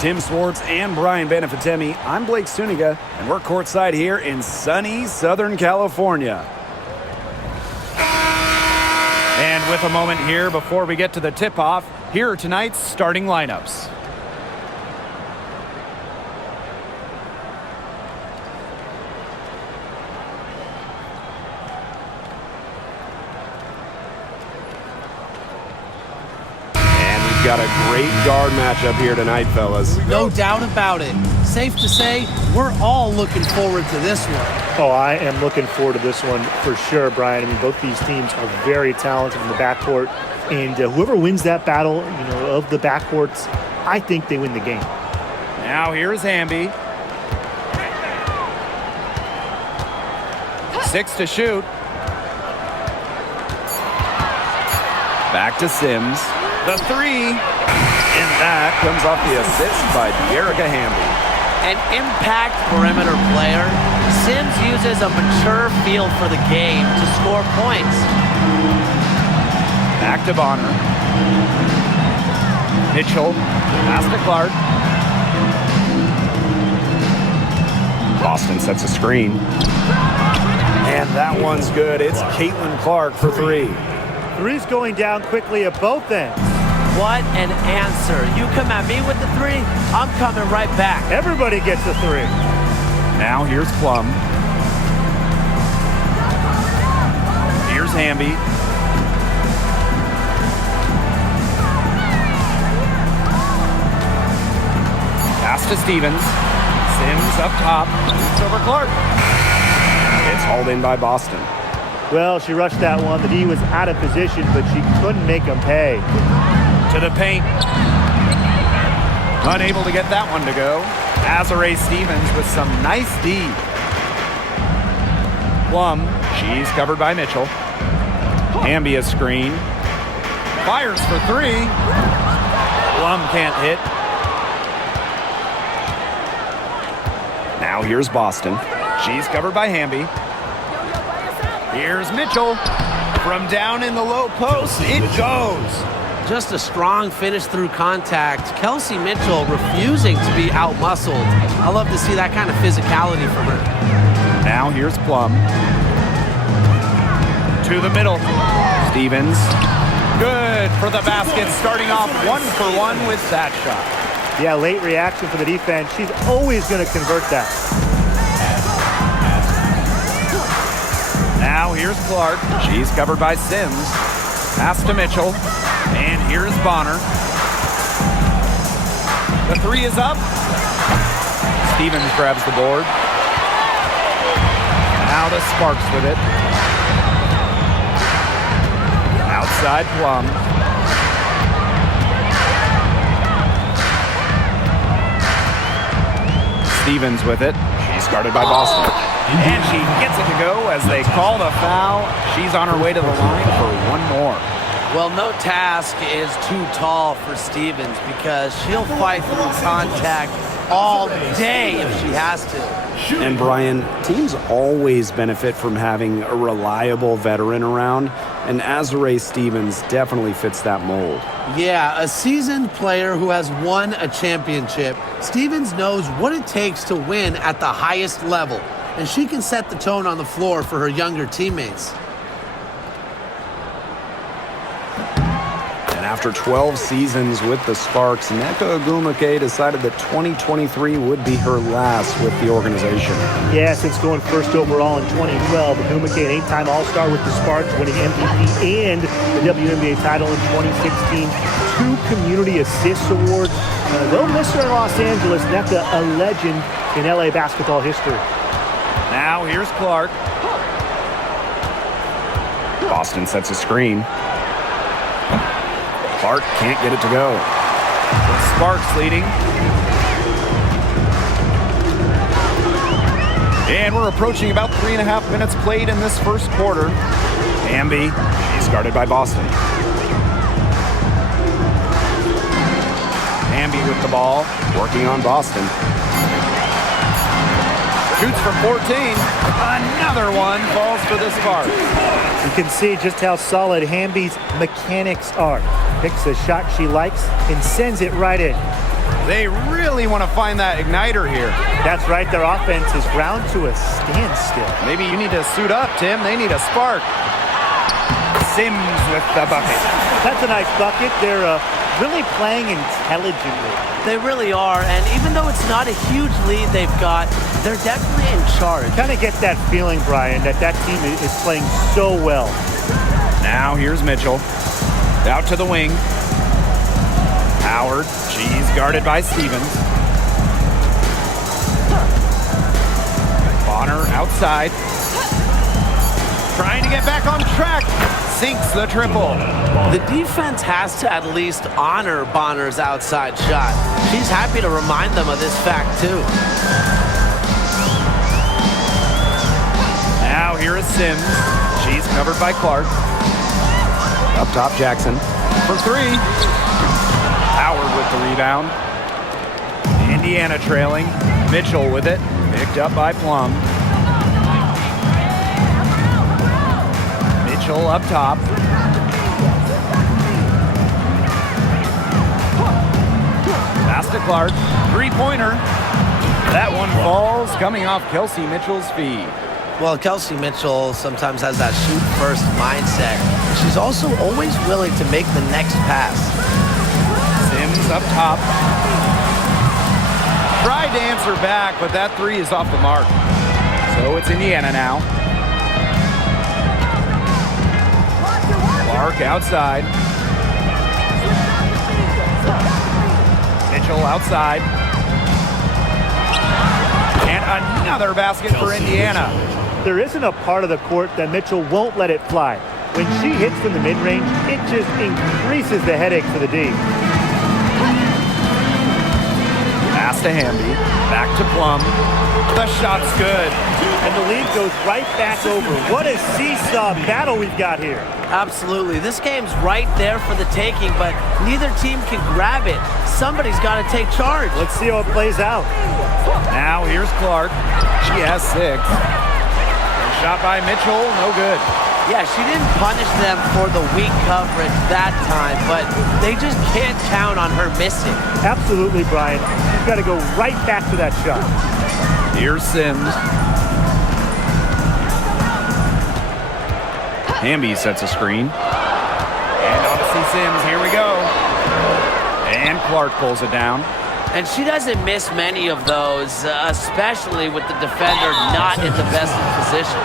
Tim Swartz and Brian Benefitemi. I'm Blake Suniga, and we're courtside here in sunny Southern California. And with a moment here before we get to the tip-off, here are tonight's starting lineups. Got a great guard matchup here tonight, fellas. No doubt about it. Safe to say, we're all looking forward to this one. Oh, I am looking forward to this one for sure, Brian. I mean, both these teams are very talented in the backcourt, and whoever wins that battle, of the backcourts, I think they win the game. Now here's Hamby. 6 to shoot. Back to Sims. The three. And that comes off the assist by De'Arica Hamby. An impact perimeter player, Sims uses a mature feel for the game to score points. Back to Bonner. Mitchell. Pass to Clark. Boston sets a screen. And that one's good. It's Caitlin Clark for three. Three's going down quickly at both ends. What an answer. You come at me with the three, I'm coming right back. Everybody gets a three. Now here's Plum. Here's Hamby. Pass to Stevens. Sims up top. It's over Clark. It's hauled in by Boston. Well, she rushed that one. The D was out of position, but she couldn't make them pay. To the paint. Unable to get that one to go. Azare Stevens with some nice D. Plum, she's covered by Mitchell. Hamby a screen. Fires for three. Plum can't hit. Now here's Boston. She's covered by Hamby. Here's Mitchell. From down in the low post, it goes. Just a strong finish through contact. Kelsey Mitchell refusing to be out-muscled. I love to see that kind of physicality from her. Now here's Plum. To the middle. Stevens. Good for the basket. Starting off 1-for-1 with that shot. Yeah, late reaction for the defense. She's always going to convert that. Now here's Clark. She's covered by Sims. Pass to Mitchell. And here's Bonner. The three is up. Stevens grabs the board. Now the Sparks with it. Outside Plum. Stevens with it. She's guarded by Boston. And she gets it to go as they call the foul. She's on her way to the line for one more. Well, no task is too tall for Stevens because she'll fight through contact all day if she has to. And Brian, teams always benefit from having a reliable veteran around, and Azare Stevens definitely fits that mold. Yeah, a seasoned player who has won a championship. Stevens knows what it takes to win at the highest level, and she can set the tone on the floor for her younger teammates. And after 12 seasons with the Sparks, Nneka Ogwumike decided that 2023 would be her last with the organization. Yeah, since going first overall in 2012, Ogwumike, an 8-time All-Star with the Sparks, winning MVP and the WNBA title in 2016. 2 Community Assist Awards. They'll miss her in Los Angeles. Nneka, a legend in LA basketball history. Now here's Clark. Boston sets a screen. Clark can't get it to go. Sparks leading. And we're approaching about 3.5 minutes played in this first quarter. Hamby, she's guarded by Boston. Hamby with the ball, Working on Boston. shoots from 14. Another one falls for the Sparks. You can see just how solid Hamby's mechanics are. Picks a shot she likes and sends it right in. They really want to find that igniter here. That's right. Their offense is ground to a standstill. Maybe you need to suit up, Tim. They need a spark. Sims with the bucket. That's a nice bucket. They're really playing intelligently. They really are, and even though it's not a huge lead they've got, they're definitely in charge. Kind of get that feeling, Brian, that team is playing so well. Now here's Mitchell. Out to the wing. Howard. She's guarded by Stevens. Bonner outside. Trying to get back on track. Sinks the triple. The defense has to at least honor Bonner's outside shot. She's happy to remind them of this fact, too. Now here is Sims. She's covered by Clark. Up top, Jackson. For three. Howard with the rebound. Indiana trailing. Mitchell with it. Picked up by Plum. Mitchell up top. Pass to Clark. Three-pointer. That one falls, coming off Kelsey Mitchell's feet. Well, Kelsey Mitchell sometimes has that shoot-first mindset. She's also always willing to make the next pass. Sims up top. Tried to answer back, but that three is off the mark. So it's Indiana now. Clark outside. Mitchell outside. And another basket for Indiana. There isn't a part of the court that Mitchell won't let it fly. When she hits from the mid-range, it just increases the headache for the D. Pass to Hamby. Back to Plum. The shot's good. And the lead goes right back over. What a seesaw battle we've got here. Absolutely. This game's right there for the taking, but neither team can grab it. Somebody's got to take charge. Let's see how it plays out. Now here's Clark. She has 6. Shot by Mitchell, no good. Yeah, she didn't punish them for the weak coverage that time, but they just can't count on her missing. Absolutely, Brian. You've got to go right back to that shot. Here's Sims. Hamby sets a screen. And obviously Sims, here we go. And Clark pulls it down. And she doesn't miss many of those, especially with the defender not in the best of positions.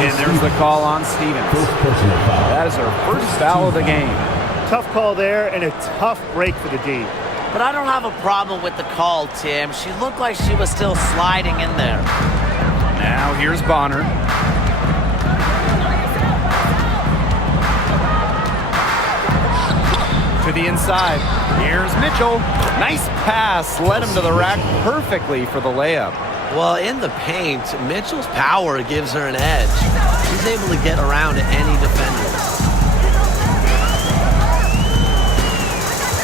And there's the call on Stevens. That is her first foul of the game. Tough call there and a tough break for the D. But I don't have a problem with the call, Tim. She looked like she was still sliding in there. Now here's Bonner. To the inside. Here's Mitchell. Nice pass. Led him to the rack perfectly for the layup. Well, in the paint, Mitchell's power gives her an edge. She's able to get around any defender.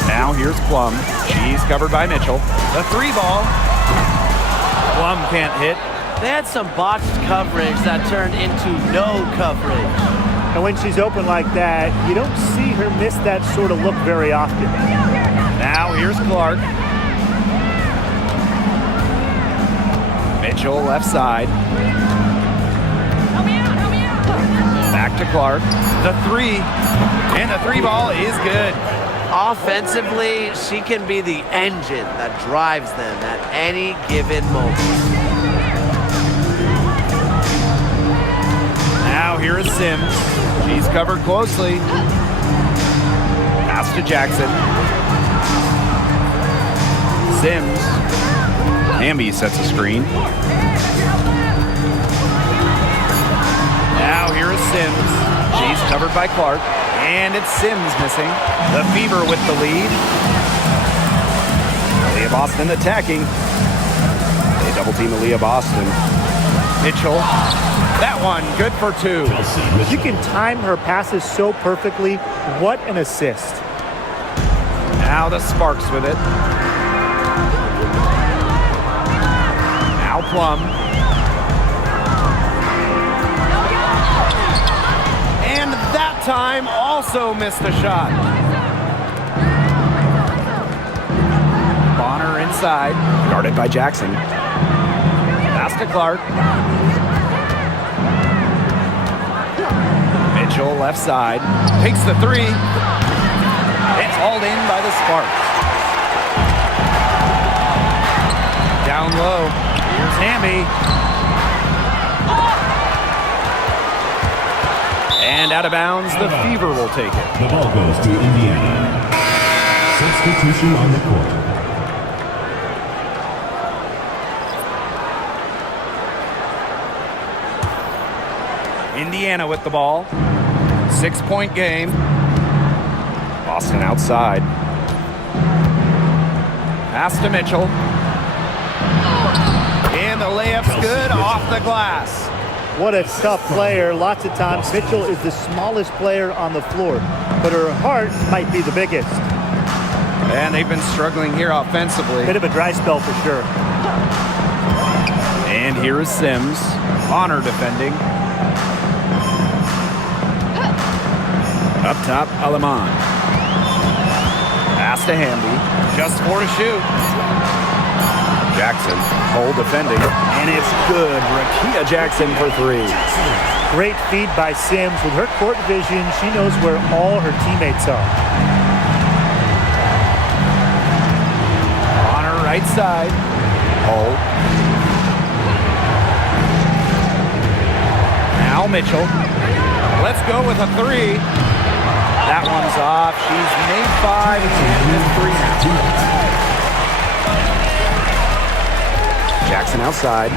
Now here's Plum. She's covered by Mitchell. The 3-ball. Plum can't hit. They had some botched coverage that turned into no coverage. And when she's open like that, you don't see her miss that sort of look very often. Now here's Clark. Mitchell left side. Back to Clark. The 3. And the 3-ball is good. Offensively, she can be the engine that drives them at any given moment. Now here is Sims. She's covered closely. Pass to Jackson. Sims. Hamby sets a screen. Now here is Sims. She's covered by Clark. And it's Sims missing. The Fever with the lead. Aaliyah Boston attacking. They double team Aaliyah Boston. Mitchell. That one, good for 2. You can time her passes so perfectly. What an assist. Now the Sparks with it. Now Plum. And that time also missed a shot. Bonner inside. Guarded by Jackson. Pass to Clark. Mitchell left side. Takes the three. It's hauled in by the Sparks. Down low. Here's Hamby. And out of bounds, the Fever will take it. The ball goes to Indiana. Substitution on the court. Indiana with the ball. 6-point game. Boston outside. Pass to Mitchell. And the layup's good off the glass. What a tough player. Lots of times, Mitchell is the smallest player on the floor, but her heart might be the biggest. And they've been struggling here offensively. Bit of a dry spell for sure. And here is Sims. Honor defending. Up top, Aleman. Pass to Hamby. Just 4 to shoot. Jackson, Hole defending, and it's good. Rakia Jackson for 3. Great feed by Sims. With her court vision, she knows where all her teammates are. On her right side. Hole. Now Mitchell. Let's go with a 3. That one's off. She's made 5 and 3 now. Jackson outside.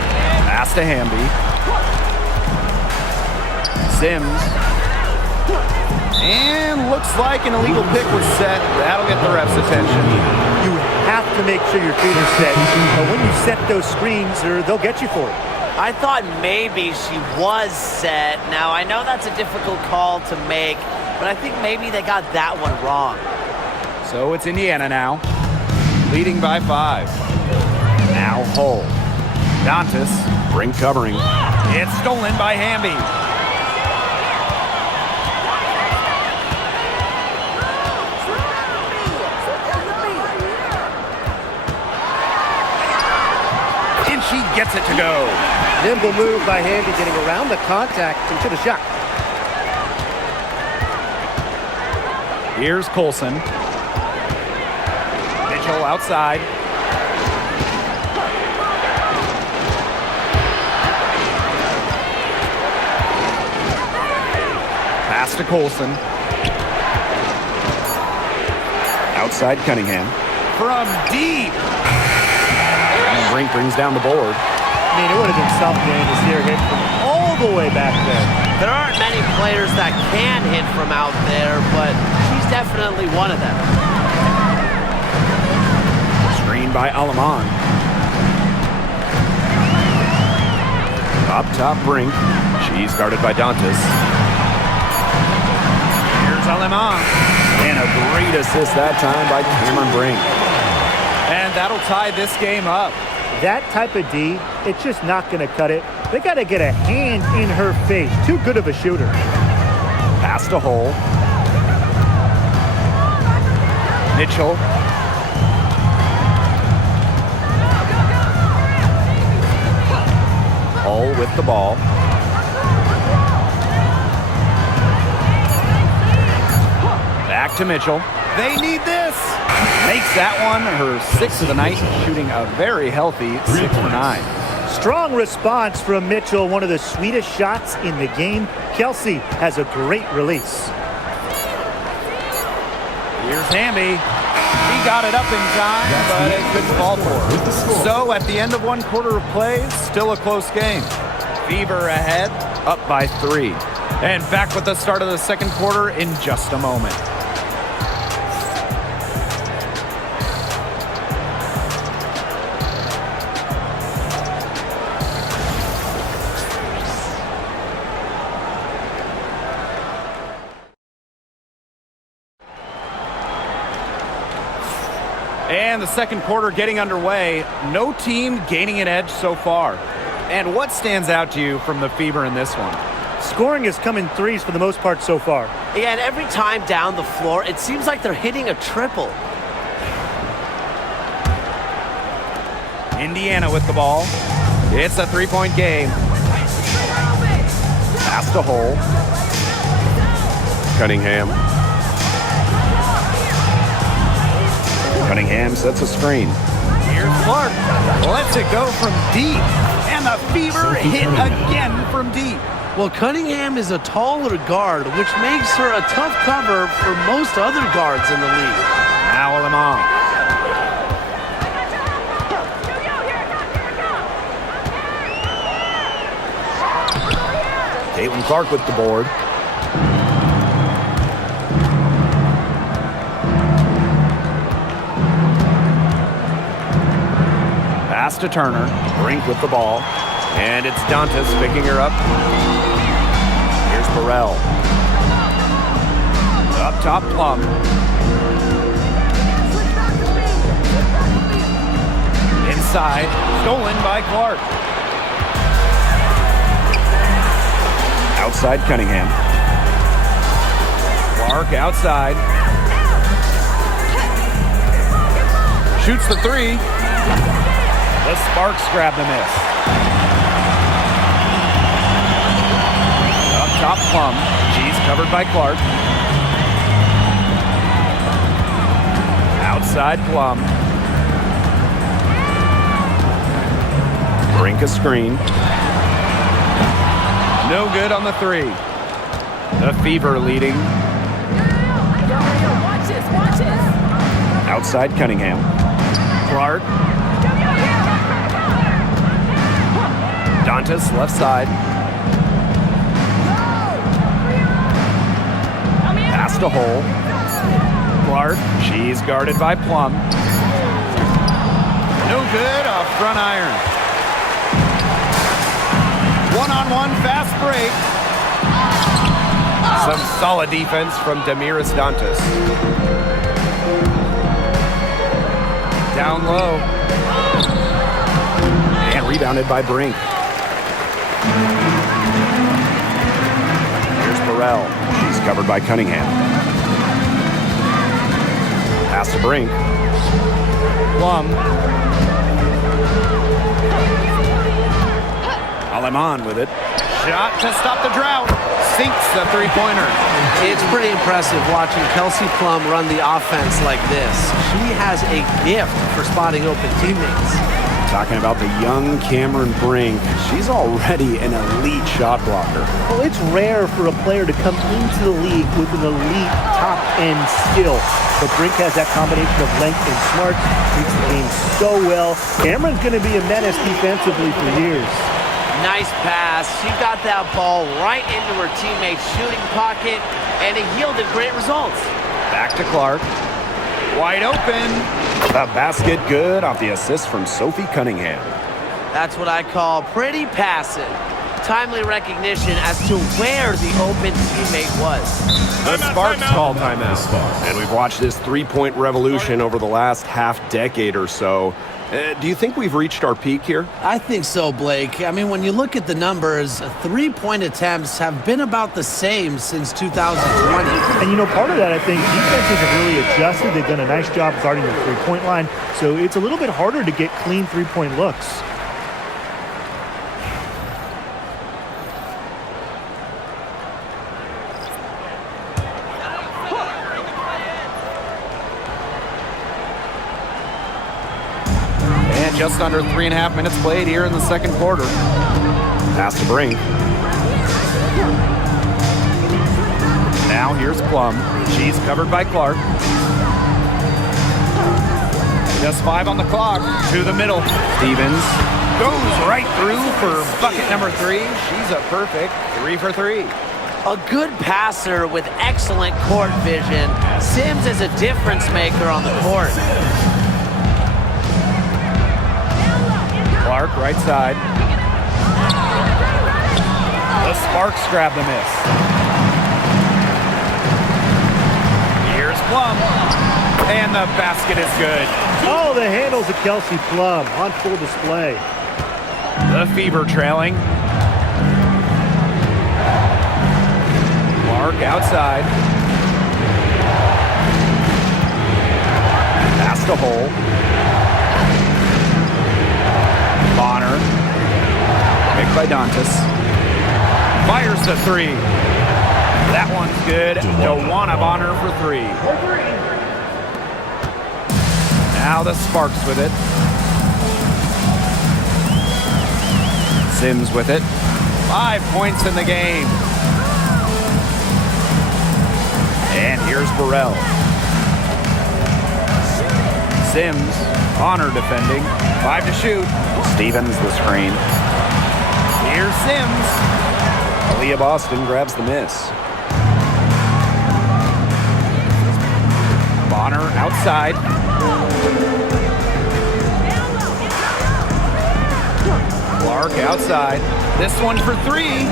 Pass to Hamby. Sims. And looks like an illegal pick was set. That'll get the ref's attention. You have to make sure your feet are set. But when you set those screens, they'll get you for it. I thought maybe she was set. Now, I know that's a difficult call to make, but I think maybe they got that one wrong. So it's Indiana now, leading by 5. Now Hull. Dantas. Ring covering. It's stolen by Hamby. And she gets it to go. Nimble move by Hamby, getting around the contact into the shot. Here's Colson. Mitchell outside. Pass to Colson. Outside Cunningham. From deep. And Brink brings down the board. I mean, it would have been something to see her hit from all the way back there. There aren't many players that can hit from out there, but she's definitely one of them. Screen by Aleman. Up top, Brink. She's guarded by Dantas. Here's Aleman. And a great assist that time by Cameron Brink. And that'll tie this game up. That type of D, it's just not going to cut it. They got to get a hand in her face. Too good of a shooter. Pass to Hull. Mitchell. Hull with the ball. Back to Mitchell. They need this. Makes that one her 6th of the night, shooting a very healthy 6 for 9. Strong response from Mitchell, one of the sweetest shots in the game. Kelsey has a great release. Here's Hamby. He got it up in time, but it couldn't fall for her. So at the end of 1 quarter of play, still a close game. Fever ahead, up by 3. And back with the start of the 2nd quarter in just a moment. And the 2nd quarter getting underway. No team gaining an edge so far. And what stands out to you from the Fever in this one? Scoring has come in threes for the most part so far. Yeah, and every time down the floor, it seems like they're hitting a triple. Indiana with the ball. It's a three-point game. Pass to Hole. Cunningham. Cunningham sets a screen. Here's Clark. Lets it go from deep. And the Fever hit again from deep. Well, Cunningham is a taller guard, which makes her a tough cover for most other guards in the league. Now Lamont. Caitlin Clark with the board. Pass to Turner. Brink with the ball. And it's Dantas picking her up. Here's Burrell. Up top, Plum. Inside. Stolen by Clark. Outside Cunningham. Clark outside. Shoots the three. The Sparks grab the miss. Up top, Plum. She's covered by Clark. Outside, Plum. Brink a screen. No good on the three. The Fever leading. Watch this. Outside Cunningham. Clark. Dantas left side. Pass to Hole. Clark. She's guarded by Plum. No good. A front iron. One-on-one fast break. Some solid defense from Damiris Dantas. Down low. And rebounded by Brink. Here's Burrell. She's covered by Cunningham. Pass to Brink. Plum. Aleman with it. Shot to stop the drought. Sinks the three-pointer. It's pretty impressive watching Kelsey Plum run the offense like this. She has a gift for spotting open teammates. Talking about the young Cameron Brink. She's already an elite shot blocker. Well, it's rare for a player to come into the league with an elite top-end skill. But Brink has that combination of length and smarts. Reads the game so well. Cameron's going to be a menace defensively for years. Nice pass. She got that ball right into her teammate's shooting pocket, and it yielded great results. Back to Clark. Wide open. The basket good off the assist from Sophie Cunningham. That's what I call pretty passive. Timely recognition as to where the open teammate was. The Sparks call timeout. And we've watched this three-point revolution over the last half-decade or so. Do you think we've reached our peak here? I think so, Blake. I mean, when you look at the numbers, three-point attempts have been about the same since 2020. And, part of that, I think, defenses have really adjusted. They've done a nice job guarding the three-point line. So it's a little bit harder to get clean three-point looks. Just under 3.5 minutes played here in the second quarter. Pass to Brink. Now here's Plum. She's covered by Clark. Just 5 on the clock. To the middle. Stevens. Goes right through for bucket number 3. She's a perfect 3 for 3. A good passer with excellent court vision. Sims is a difference maker on the court. Clark, right side. The Sparks grab the miss. Here's Plum. And the basket is good. Oh, the handles of Kelsey Plum on full display. The Fever trailing. Clark outside. Pass to Hole. Picked by Dantas. Fires the three. That one's good. DeWanna Bonner for three. Now the Sparks with it. Sims with it. 5 points in the game. And here's Burrell. Sims, Bonner defending. 5 to shoot. Stevens the screen. Here's Sims. Aaliyah Boston grabs the miss. Bonner outside. Clark outside. This one for three.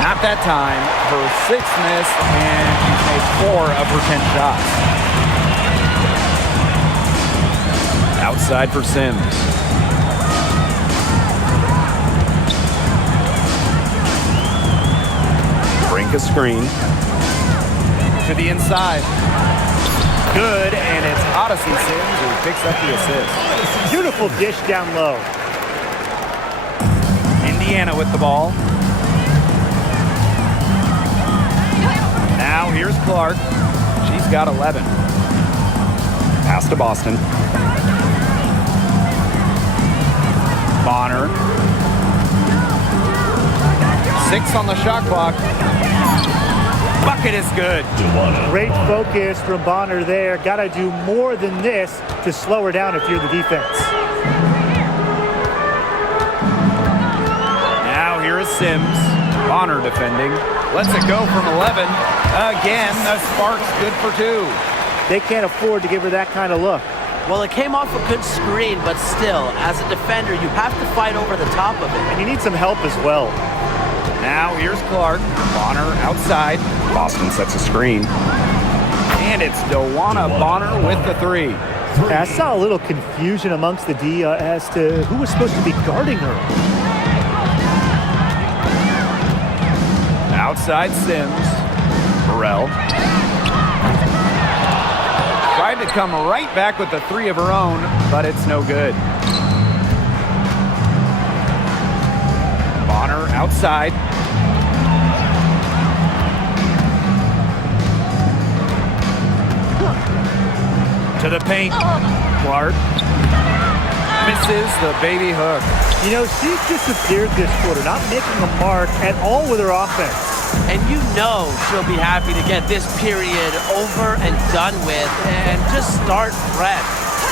Not that time. Her 6th miss, and she's made 4 of her 10 shots. Outside for Sims. Brink a screen. To the inside. Good, and it's Odyssey Sims who picks up the assist. Beautiful dish down low. Indiana with the ball. Now here's Clark. She's got 11. Pass to Boston. Bonner. 6 on the shot clock. Bucket is good. Great focus from Bonner there. Got to do more than this to slow her down if you're the defense. Now here is Sims. Bonner defending. Lets it go from 11. Again, the Sparks good for 2. They can't afford to give her that kind of look. Well, it came off a good screen, but still, as a defender, you have to fight over the top of it. And you need some help as well. Now here's Clark. Bonner outside. Boston sets a screen. And it's DeWanna Bonner with the 3. I saw a little confusion amongst the D as to who was supposed to be guarding her. Outside Sims. Burrell. Tried to come right back with the 3 of her own, but it's no good. Bonner outside. To the paint. Clark misses the baby hook. You know, she's disappeared this quarter, not making a mark at all with her offense. And you know she'll be happy to get this period over and done with and just start fresh.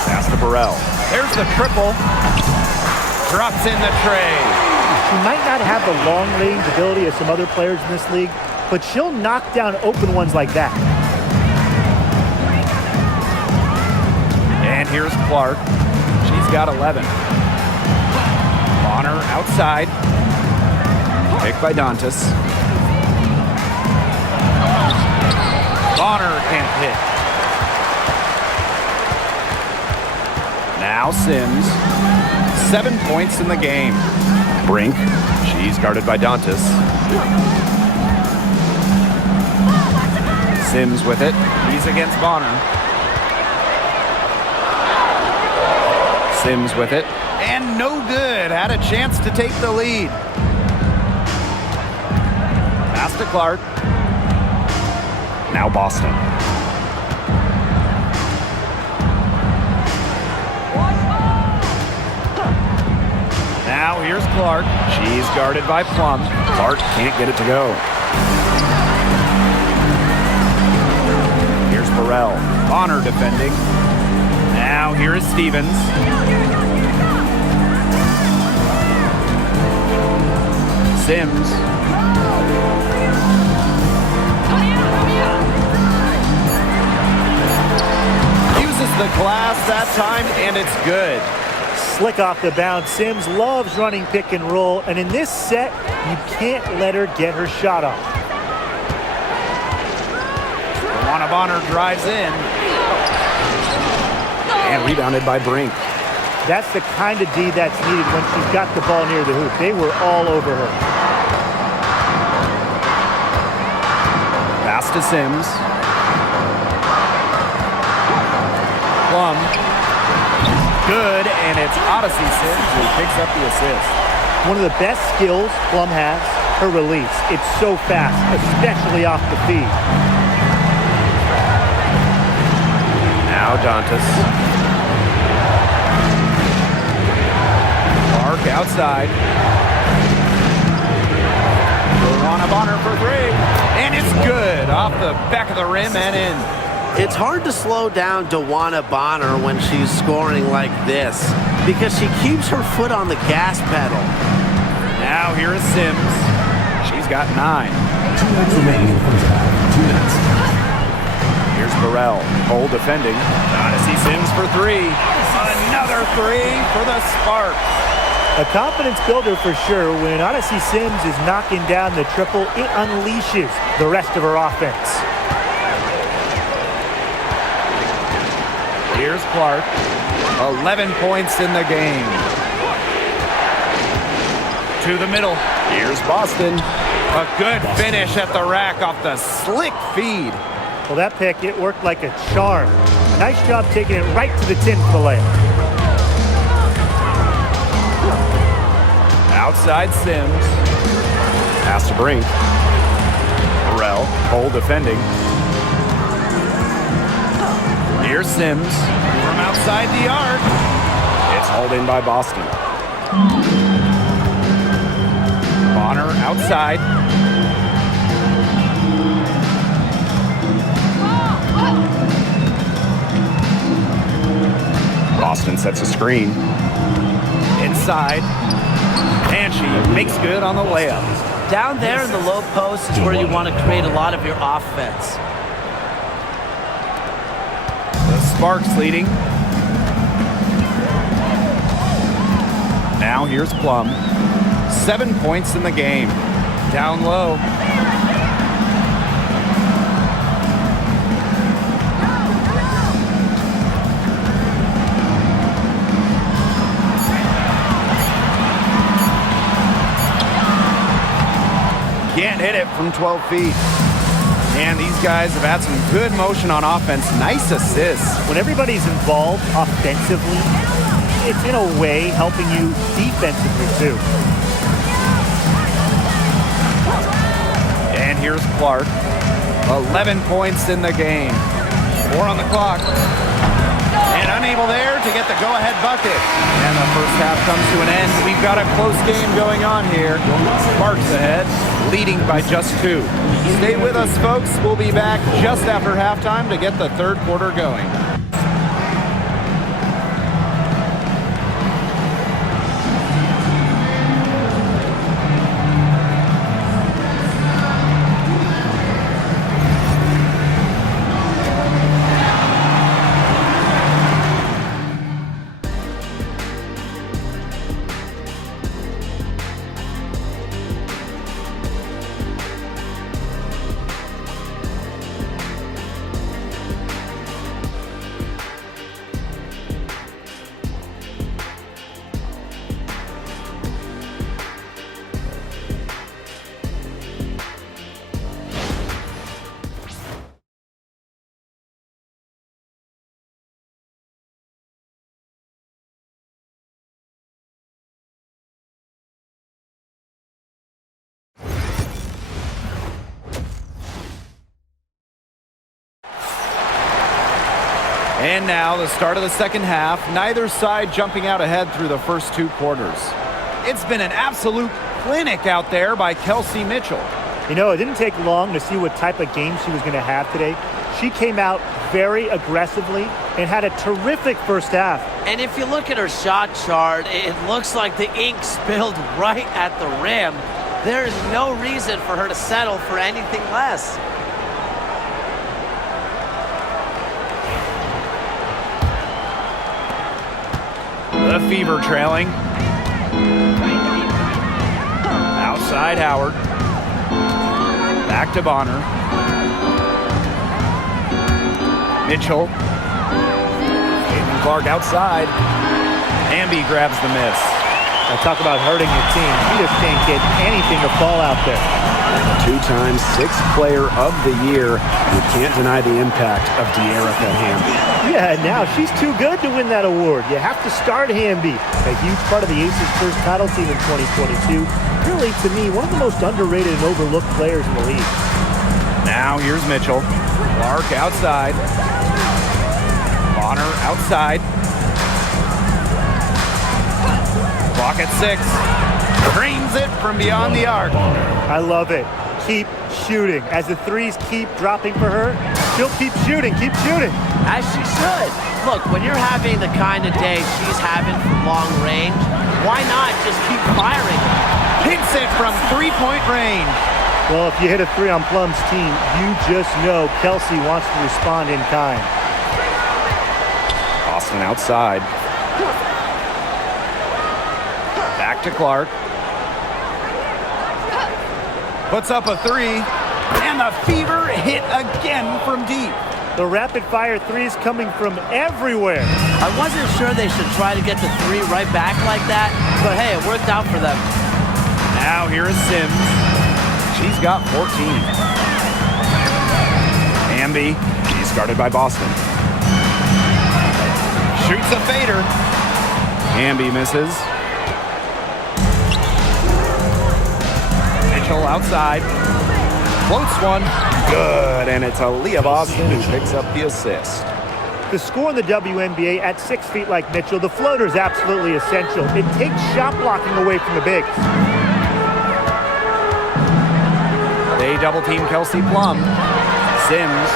Pass to Burrell. There's the triple. Drops in the tray. She might not have the long-range ability of some other players in this league, but she'll knock down open ones like that. And here's Clark. She's got 11. Bonner outside. Picked by Dantas. Bonner can't hit. Now Sims. 7 points in the game. Brink. She's guarded by Dantas. Sims with it. He's against Bonner. Sims with it. And no good. Had a chance to take the lead. Pass to Clark. Now Boston. Now here's Clark. She's guarded by Plum. Clark can't get it to go. Here's Burrell. Bonner defending. Now here is Stevens. Sims. Uses the glass that time, and it's good. Slick off the bounce. Sims loves running pick and roll, and in this set, you can't let her get her shot off. DeWanna Bonner drives in. And rebounded by Brink. That's the kind of D that's needed when she's got the ball near the hoop. They were all over her. Pass to Sims. Plum. Good, and it's Odyssey Sims who picks up the assist. One of the best skills Plum has, her release. It's so fast, especially off the feed. Now Dantas. Clark outside. Luana Bonner for three. And it's good. Off the back of the rim and in. It's hard to slow down DeWanna Bonner when she's scoring like this because she keeps her foot on the gas pedal. Now here is Sims. She's got 9. 2 minutes remaining in the first half. 2 minutes. Here's Burrell. Hole defending. Odyssey Sims for 3. Another 3 for the Sparks. A confidence builder for sure. When Odyssey Sims is knocking down the triple, it unleashes the rest of her offense. Here's Clark. 11 points in the game. To the middle. Here's Boston. A good finish at the rack off the slick feed. Well, that pick, it worked like a charm. Nice job taking it right to the tin for the layup. Outside Sims. Pass to Brink. Burrell. Hole defending. Here's Sims from outside the arc. It's hauled in by Boston. Bonner outside. Boston sets a screen. Inside. And she makes good on the layup. Down there in the low post is where you want to create a lot of your offense. The Sparks leading. Now here's Plum. 7 points in the game. Down low. Can't hit it from 12 feet. And these guys have had some good motion on offense. Nice assists. When everybody's involved offensively, it's in a way helping you defensively too. And here's Clark. 11 points in the game. 4 on the clock. And unable there to get the go-ahead bucket. And the first half comes to an end. We've got a close game going on here. Sparks ahead, leading by just 2. Stay with us, folks. We'll be back just after halftime to get the third quarter going. And now the start of the second half. Neither side jumping out ahead through the first 2 quarters. It's been an absolute clinic out there by Kelsey Mitchell. You know, it didn't take long to see what type of game she was going to have today. She came out very aggressively and had a terrific first half. And if you look at her shot chart, it looks like the ink spilled right at the rim. There is no reason for her to settle for anything less. The Fever trailing. Outside Howard. Back to Bonner. Mitchell. Caitlin Clark outside. Hamby grabs the miss. I talk about hurting your team. She just can't get anything to fall out there. Two-time Sixth Player of the Year. You can't deny the impact of De'Erica Hamby. Yeah, now she's too good to win that award. You have to start Hamby. A huge part of the Aces' first title team in 2022. Really, to me, one of the most underrated and overlooked players in the league. Now here's Mitchell. Clark outside. Bonner outside. Clock at 6. Drains it from beyond the arc. I love it. Keep shooting. As the threes keep dropping for her, she'll keep shooting. Keep shooting. As she should. Look, when you're having the kind of day she's having from long range, why not just keep firing? Hits it from three-point range. Well, if you hit a three on Plum's team, you just know Kelsey wants to respond in kind. Boston outside. Back to Clark. Puts up a three, and the Fever hit again from deep. The rapid-fire threes coming from everywhere. I wasn't sure they should try to get the three right back like that, but hey, it worked out for them. Now here is Sims. She's got 14. Hamby, she's guarded by Boston. Shoots a fader. Hamby misses. Mitchell outside. Floats one. Good, and it's Aaliyah Boston who picks up the assist. The score in the WNBA at 6 feet like Mitchell, the floater is absolutely essential. It takes shot blocking away from the bigs. They double-team Kelsey Plum. Sims.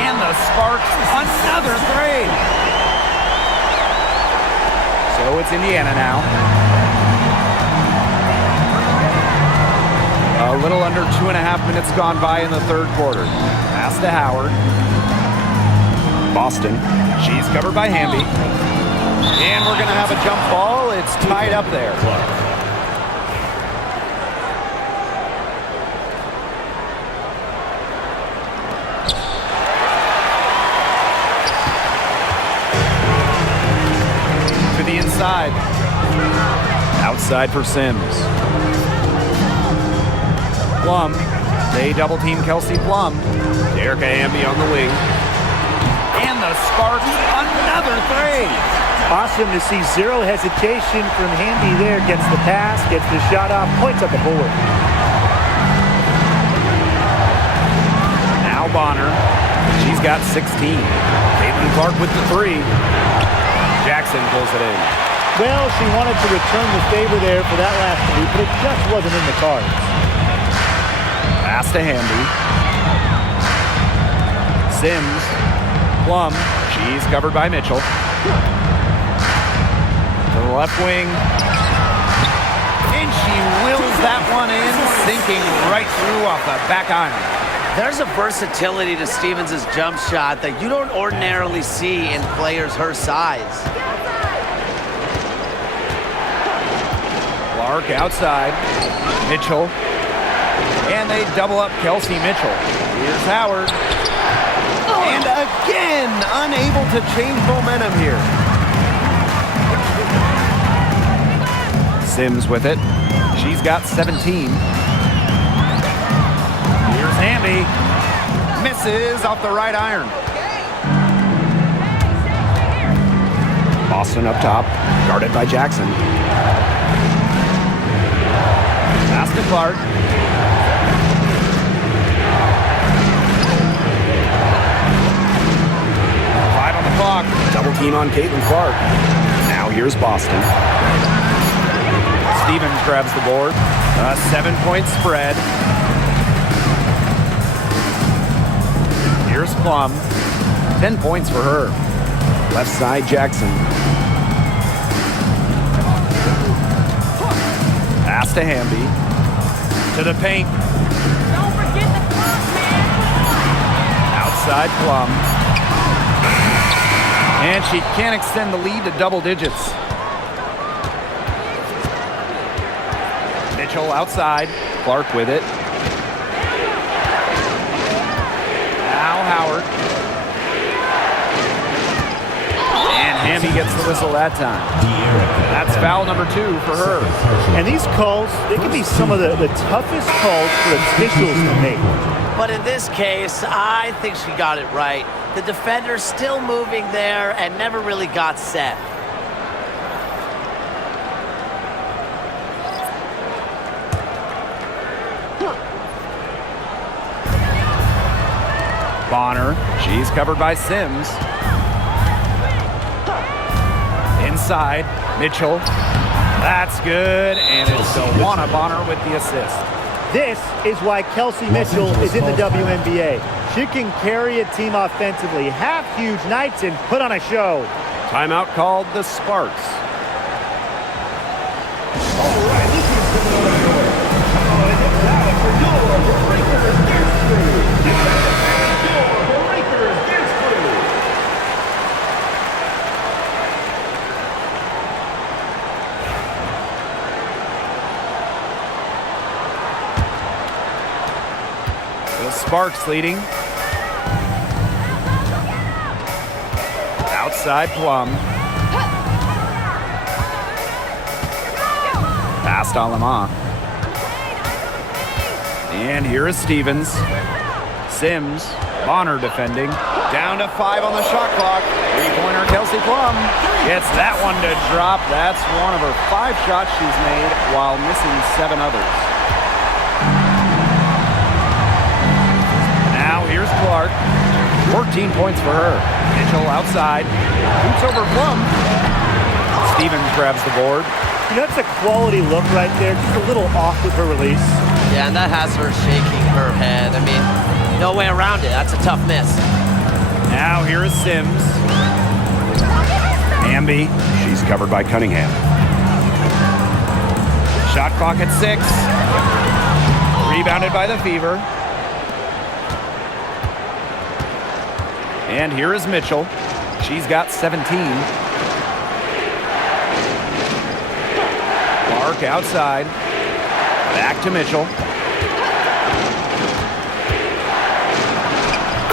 And the Sparks, another three. So it's Indiana now. A little under 2.5 minutes gone by in the third quarter. Pass to Howard. Boston. She's covered by Hamby. And we're going to have a jump ball. It's tied up there. To the inside. Outside for Sims. Plum. They double team Kelsey Plum. De'Erica Hamby on the wing. And the Sparks, another three. Awesome to see zero hesitation from Hamby there. Gets the pass, gets the shot off, points up the board. Now Bonner. She's got 16. Caitlin Clark with the three. Jackson pulls it in. Well, she wanted to return the favor there for that last three, but it just wasn't in the cards. Pass to Hamby. Sims. Plum. She's covered by Mitchell. To the left wing. And she wills that one in, sinking right through off the back iron. There's a versatility to Stevens' jump shot that you don't ordinarily see in players her size. Clark outside. Mitchell. And they double up Kelsey Mitchell. Here's Howard. And again, unable to change momentum here. Sims with it. She's got 17. Here's Hamby. Misses off the right iron. Boston up top, guarded by Jackson. Pass to Clark. Clock. Double team on Caitlin Clark. Now here's Boston. Stevens grabs the board. A 7-point spread. Here's Plum. 10 points for her. Left side, Jackson. Pass to Hamby. To the paint. Don't forget the clock, man. Outside Plum. And she can't extend the lead to double digits. Mitchell outside. Clark with it. Now Howard. And Hamby gets the whistle that time. That's foul number 2 for her. And these calls, they can be some of the toughest calls for officials to make. But in this case, I think she got it right. The defender's still moving there and never really got set. Bonner, she's covered by Sims. Inside, Mitchell. That's good, and it's Delwana Bonner with the assist. This is why Kelsey Mitchell is in the WNBA. She can carry a team offensively, have huge nights, and put on a show. Timeout called the Sparks. The Sparks leading. Outside Plum. Past Alama. And here is Stevens. Sims. Bonner defending. Down to 5 on the shot clock. Three-pointer Kelsey Plum gets that one to drop. That's one of her 5 shots she's made while missing 7 others. Now here's Clark. 14 points for her. Mitchell outside. Boots over Plum. Stevens grabs the board. That's a quality look right there. Just a little off with her release. Yeah, and that has her shaking her head. I mean, no way around it. That's a tough miss. Now here is Sims. Hamby. She's covered by Cunningham. Shot clock at 6. Rebounded by the Fever. And here is Mitchell. She's got 17. Clark outside. Back to Mitchell.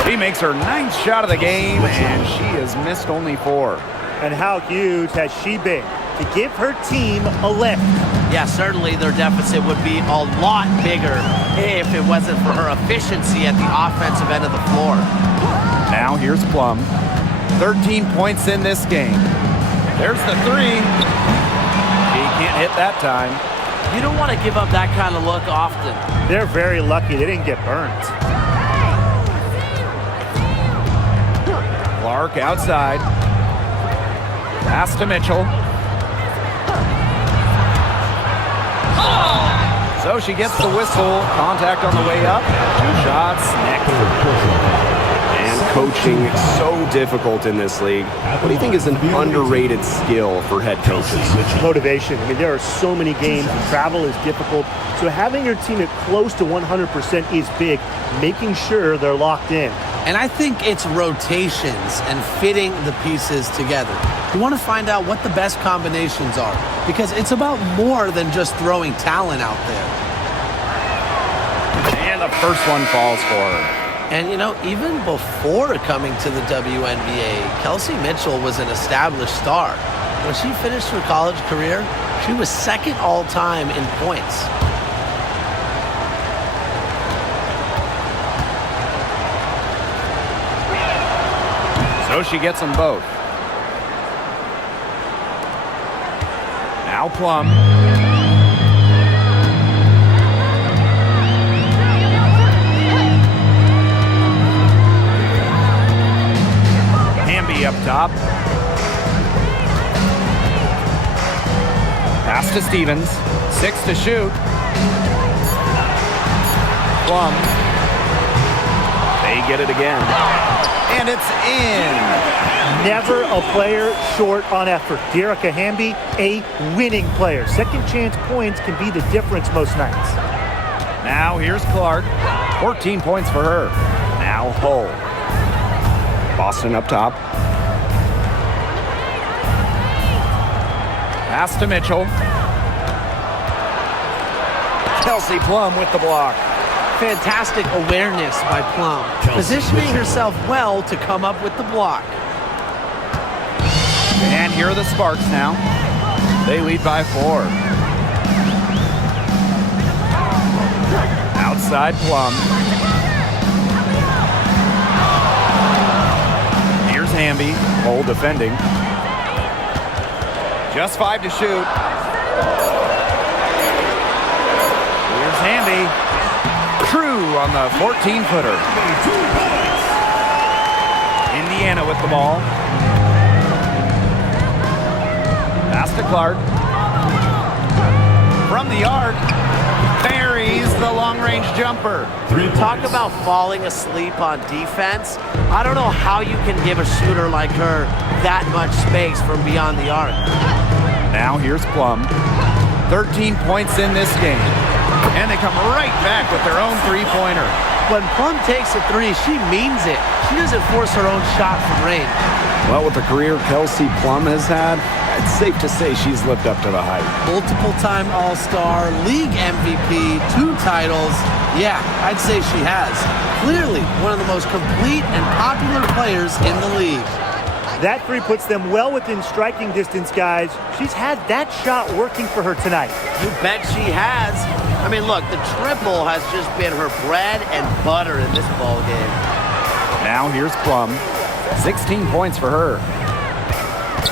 She makes her 9th shot of the game, and she has missed only 4. And how huge has she been to give her team a lift? Yeah, certainly their deficit would be a lot bigger if it wasn't for her efficiency at the offensive end of the floor. Now here's Plum. 13 points in this game. There's the 3. He can't hit that time. You don't want to give up that kind of look often. They're very lucky they didn't get burnt. Clark outside. Pass to Mitchell. So she gets the whistle. Contact on the way up. 2 shots next. And coaching so difficult in this league. What do you think is an underrated skill for head coaches? Motivation. I mean, there are so many games. Travel is difficult. So having your team at close to 100% is big. Making sure they're locked in. And I think it's rotations and fitting the pieces together. You want to find out what the best combinations are, because it's about more than just throwing talent out there. And the first one falls for her. And, you know, even before coming to the WNBA, Kelsey Mitchell was an established star. When she finished her college career, she was 2nd all-time in points. So she gets them both. Now Plum. Hamby up top. Pass to Stevens. 6 to shoot. Plum. They get it again. And it's in. Never a player short on effort. Dearica Hamby, a winning player. Second chance points can be the difference most nights. Now here's Clark. 14 points for her. Now Hull. Boston up top. Pass to Mitchell. Kelsey Plum with the block. Fantastic awareness by Plum, positioning herself well to come up with the block. And here are the Sparks now. They lead by 4. Outside Plum. Here's Hamby. Hole defending. Just 5 to shoot. Here's Hamby. True on the 14-footer. Indiana with the ball. Pass to Clark. From the arc. Buries the long-range jumper. Talk about falling asleep on defense. I don't know how you can give a shooter like her that much space from beyond the arc. Now here's Plum. 13 points in this game. And they come right back with their own three-pointer. When Plum takes a three, she means it. She doesn't force her own shot from range. Well, with the career Kelsey Plum has had, it's safe to say she's lived up to the hype. Multiple-time All-Star, league MVP, 2 titles. Yeah, I'd say she has. Clearly one of the most complete and popular players in the league. That three puts them well within striking distance, guys. She's had that shot working for her tonight. You bet she has. I mean, look, the triple has just been her bread and butter in this ball game. Now here's Plum. 16 points for her.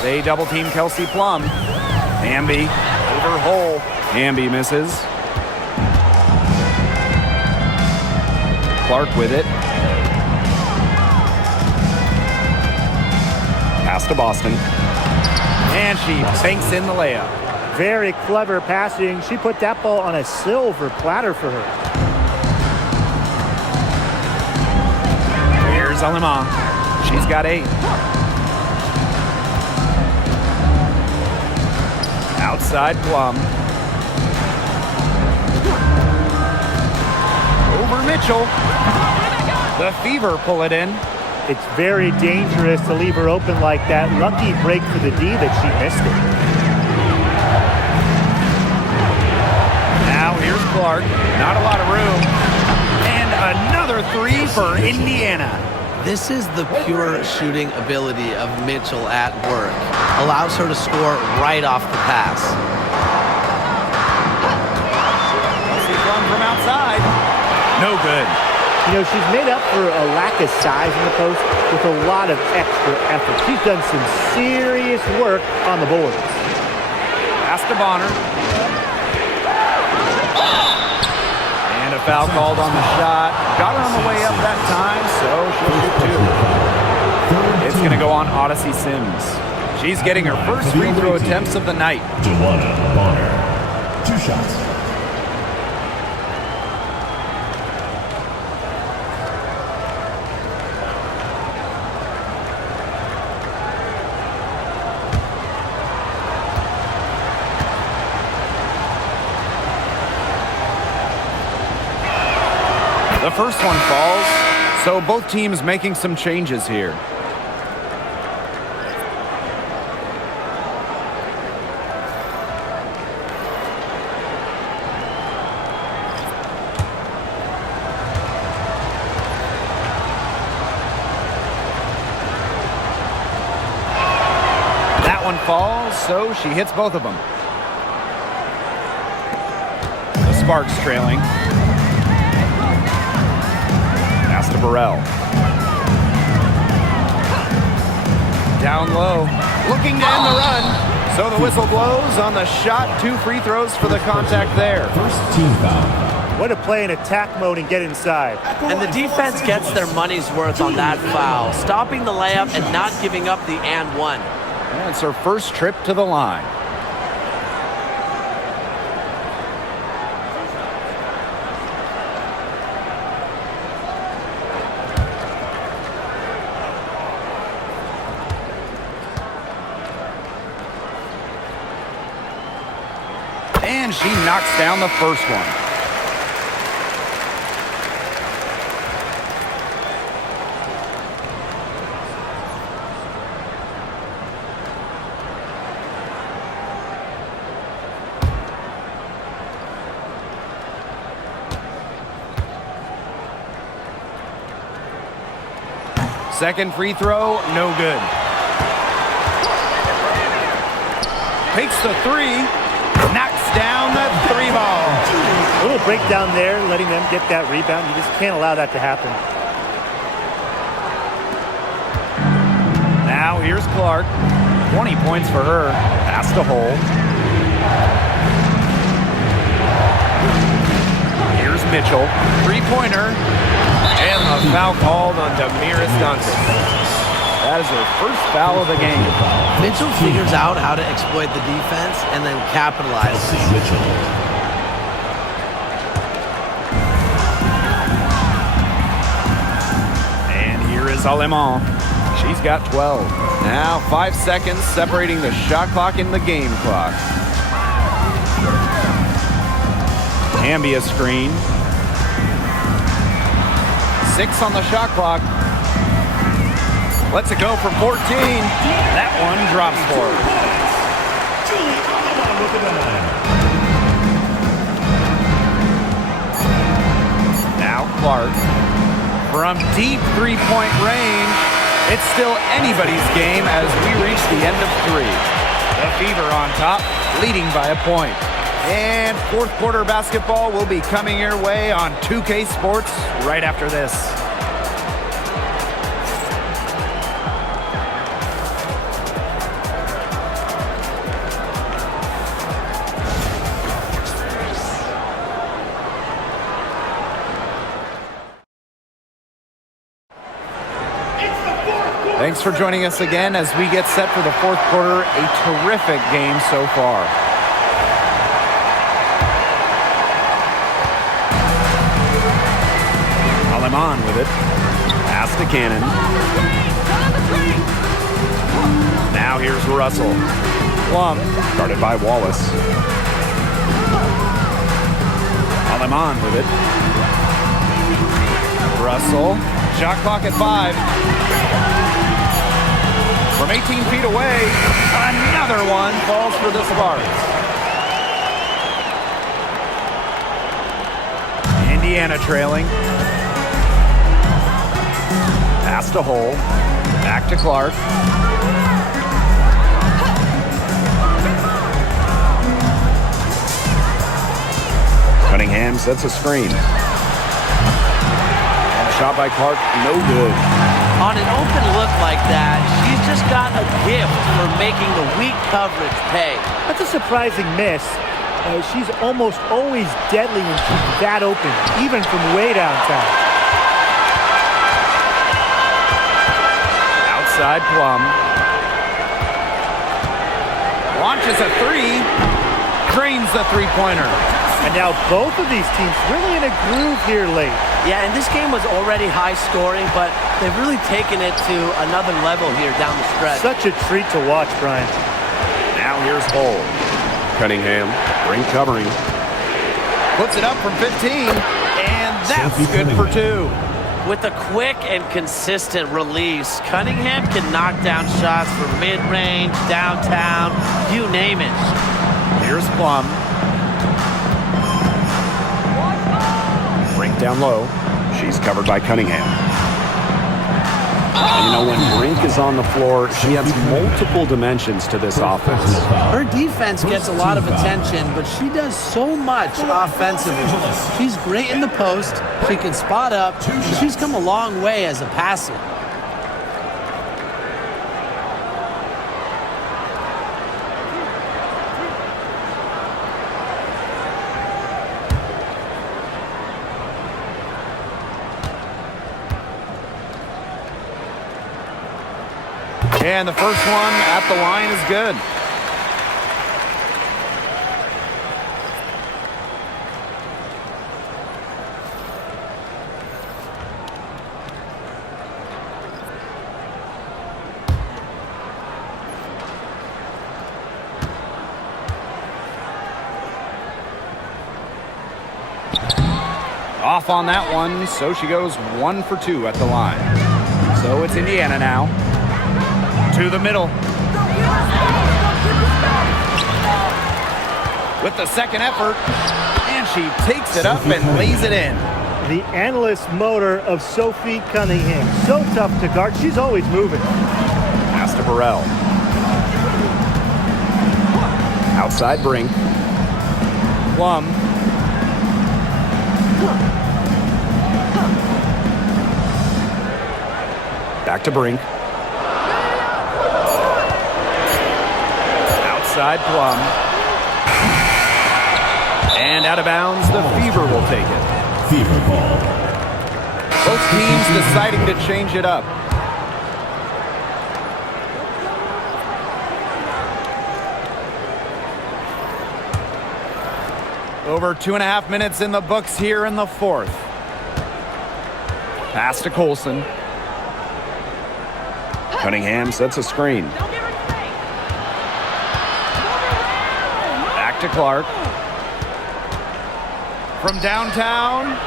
They double-team Kelsey Plum. Hamby over hole. Hamby misses. Clark with it. Pass to Boston. And she banks in the layup. Very clever passing. She put that ball on a silver platter for her. Here's Alima. She's got 8. Outside Plum. Over Mitchell. The Fever pull it in. It's very dangerous to leave her open like that. Lucky break for the D that she missed it. Now here's Clark. Not a lot of room. And another 3 for Indiana. This is the pure shooting ability of Mitchell at work. Allows her to score right off the pass. Kelsey Plum from outside. No good. You know, she's made up for a lack of size in the post with a lot of extra effort. She's done some serious work on the boards. Pass to Bonner. And a foul called on the shot. Got her on the way up that time, so she'll shoot 2. It's going to go on Odyssey Sims. She's getting her first free throw attempts of the night. Joanna Bonner. 2 shots. The first one falls, so both teams making some changes here. That one falls, so she hits both of them. The Sparks trailing. To Burrell. Down low. Looking to end the run. So the whistle blows on the shot. 2 free throws for the contact there. First team foul. Way to play in attack mode and get inside. And the defense gets their money's worth on that foul. Stopping the layup and not giving up the and one. And it's her first trip to the line. And she knocks down the first one. Second free throw, no good. Takes the three. Knocks down the three ball. A little breakdown there, letting them get that rebound. You just can't allow that to happen. Now here's Clark. 20 points for her. Pass to Hole. Here's Mitchell. Three-pointer. And a foul called on Damiris Johnson. That is her first foul of the game. Mitchell figures out how to exploit the defense and then capitalizes. And here is Aleman. She's got 12. Now 5 seconds separating the shot clock and the game clock. Ambia screen. 6 on the shot clock. Lets it go from 14. That one drops for her. Now Clark. From deep three-point range, it's still anybody's game as we reach the end of 3. The Fever on top, leading by a point. And fourth quarter basketball will be coming your way on 2K Sports right after this. Thanks for joining us again as we get set for the fourth quarter. A terrific game so far. Aleman with it. Pass to Cannon. Now here's Russell. Plum. Guarded by Wallace. Aleman with it. Russell. Shot clock at 5. From 18 feet away, another one falls for the Sparks. Indiana trailing. Pass to Hole. Back to Clark. Cunningham sets a screen. And a shot by Clark, no good. On an open look like that, she's just got a gift for making the weak coverage pay. That's a surprising miss. She's almost always deadly when she's that open, even from way downtown. Outside Plum. Launches a three. Drains the three-pointer. And now both of these teams really in a groove here late. Yeah, and this game was already high scoring, but they've really taken it to another level here down the stretch. Such a treat to watch, Brian. Now here's Hole. Cunningham, ring covering. Puts it up from 15, and that's good for 2. With a quick and consistent release, Cunningham can knock down shots from mid-range, downtown, you name it. Here's Plum. Brink down low. She's covered by Cunningham. And you know, when Brink is on the floor, she adds multiple dimensions to this offense. Her defense gets a lot of attention, but she does so much offensively. She's great in the post. She can spot up. She's come a long way as a passer. And the first one at the line is good. Off on that one, so she goes 1 for 2 at the line. So it's Indiana now. To the middle. With the second effort, and she takes it up and lays it in. The endless motor of Sophie Cunningham. So tough to guard. She's always moving. Pass to Burrell. Outside Brink. Plum. Back to Brink. Outside Plum. And out of bounds, the Fever will take it. Fever ball. Both teams deciding to change it up. Over 2.5 minutes in the books here in the fourth. Pass to Colson. Cunningham sets a screen. Back to Clark. From downtown,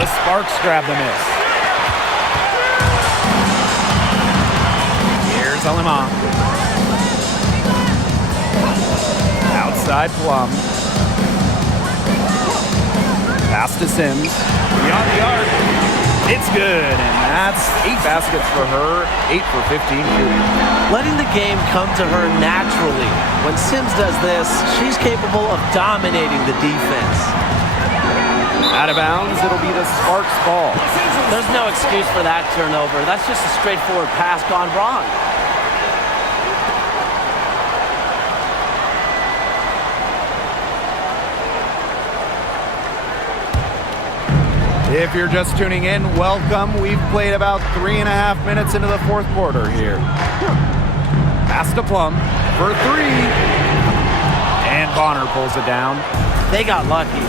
the Sparks grab the miss. Here's Alema. Outside Plum. Pass to Sims. Beyond the arc. It's good, and that's 8 baskets for her, 8 for 15 shooting. Letting the game come to her naturally. When Sims does this, she's capable of dominating the defense. Out of bounds, it'll be the Sparks ball. There's no excuse for that turnover. That's just a straightforward pass gone wrong. If you're just tuning in, welcome. We've played about 3.5 minutes into the fourth quarter here. Pass to Plum for 3. And Bonner pulls it down. They got lucky.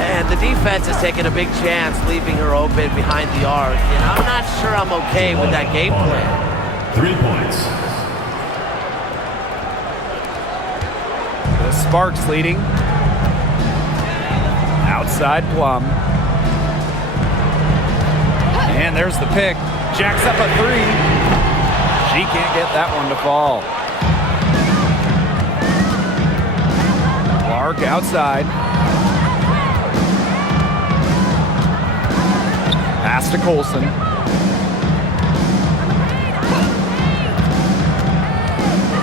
And the defense is taking a big chance, leaving her open behind the arc. And I'm not sure I'm okay with that game plan. 3 points. The Sparks leading. Outside Plum. And there's the pick. Jacks up a 3. She can't get that one to fall. Clark outside. Pass to Colson.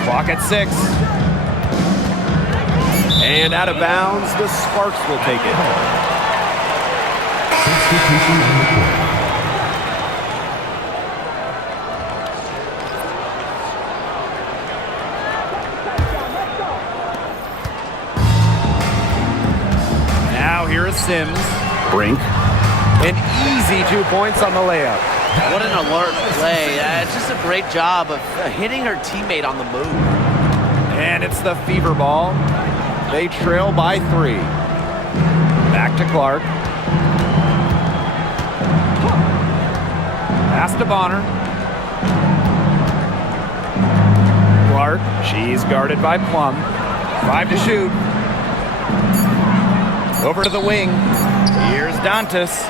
Clock at 6. And out of bounds, the Sparks will take it. Substitution on the court. Now here is Sims. Brink. An easy 2 points on the layup. What an alert play. It's just a great job of hitting her teammate on the move. And it's the Fever ball. They trail by 3. Back to Clark. Pass to Bonner. Clark, she's guarded by Plum. 5 to shoot. Over to the wing. Here's Dantas.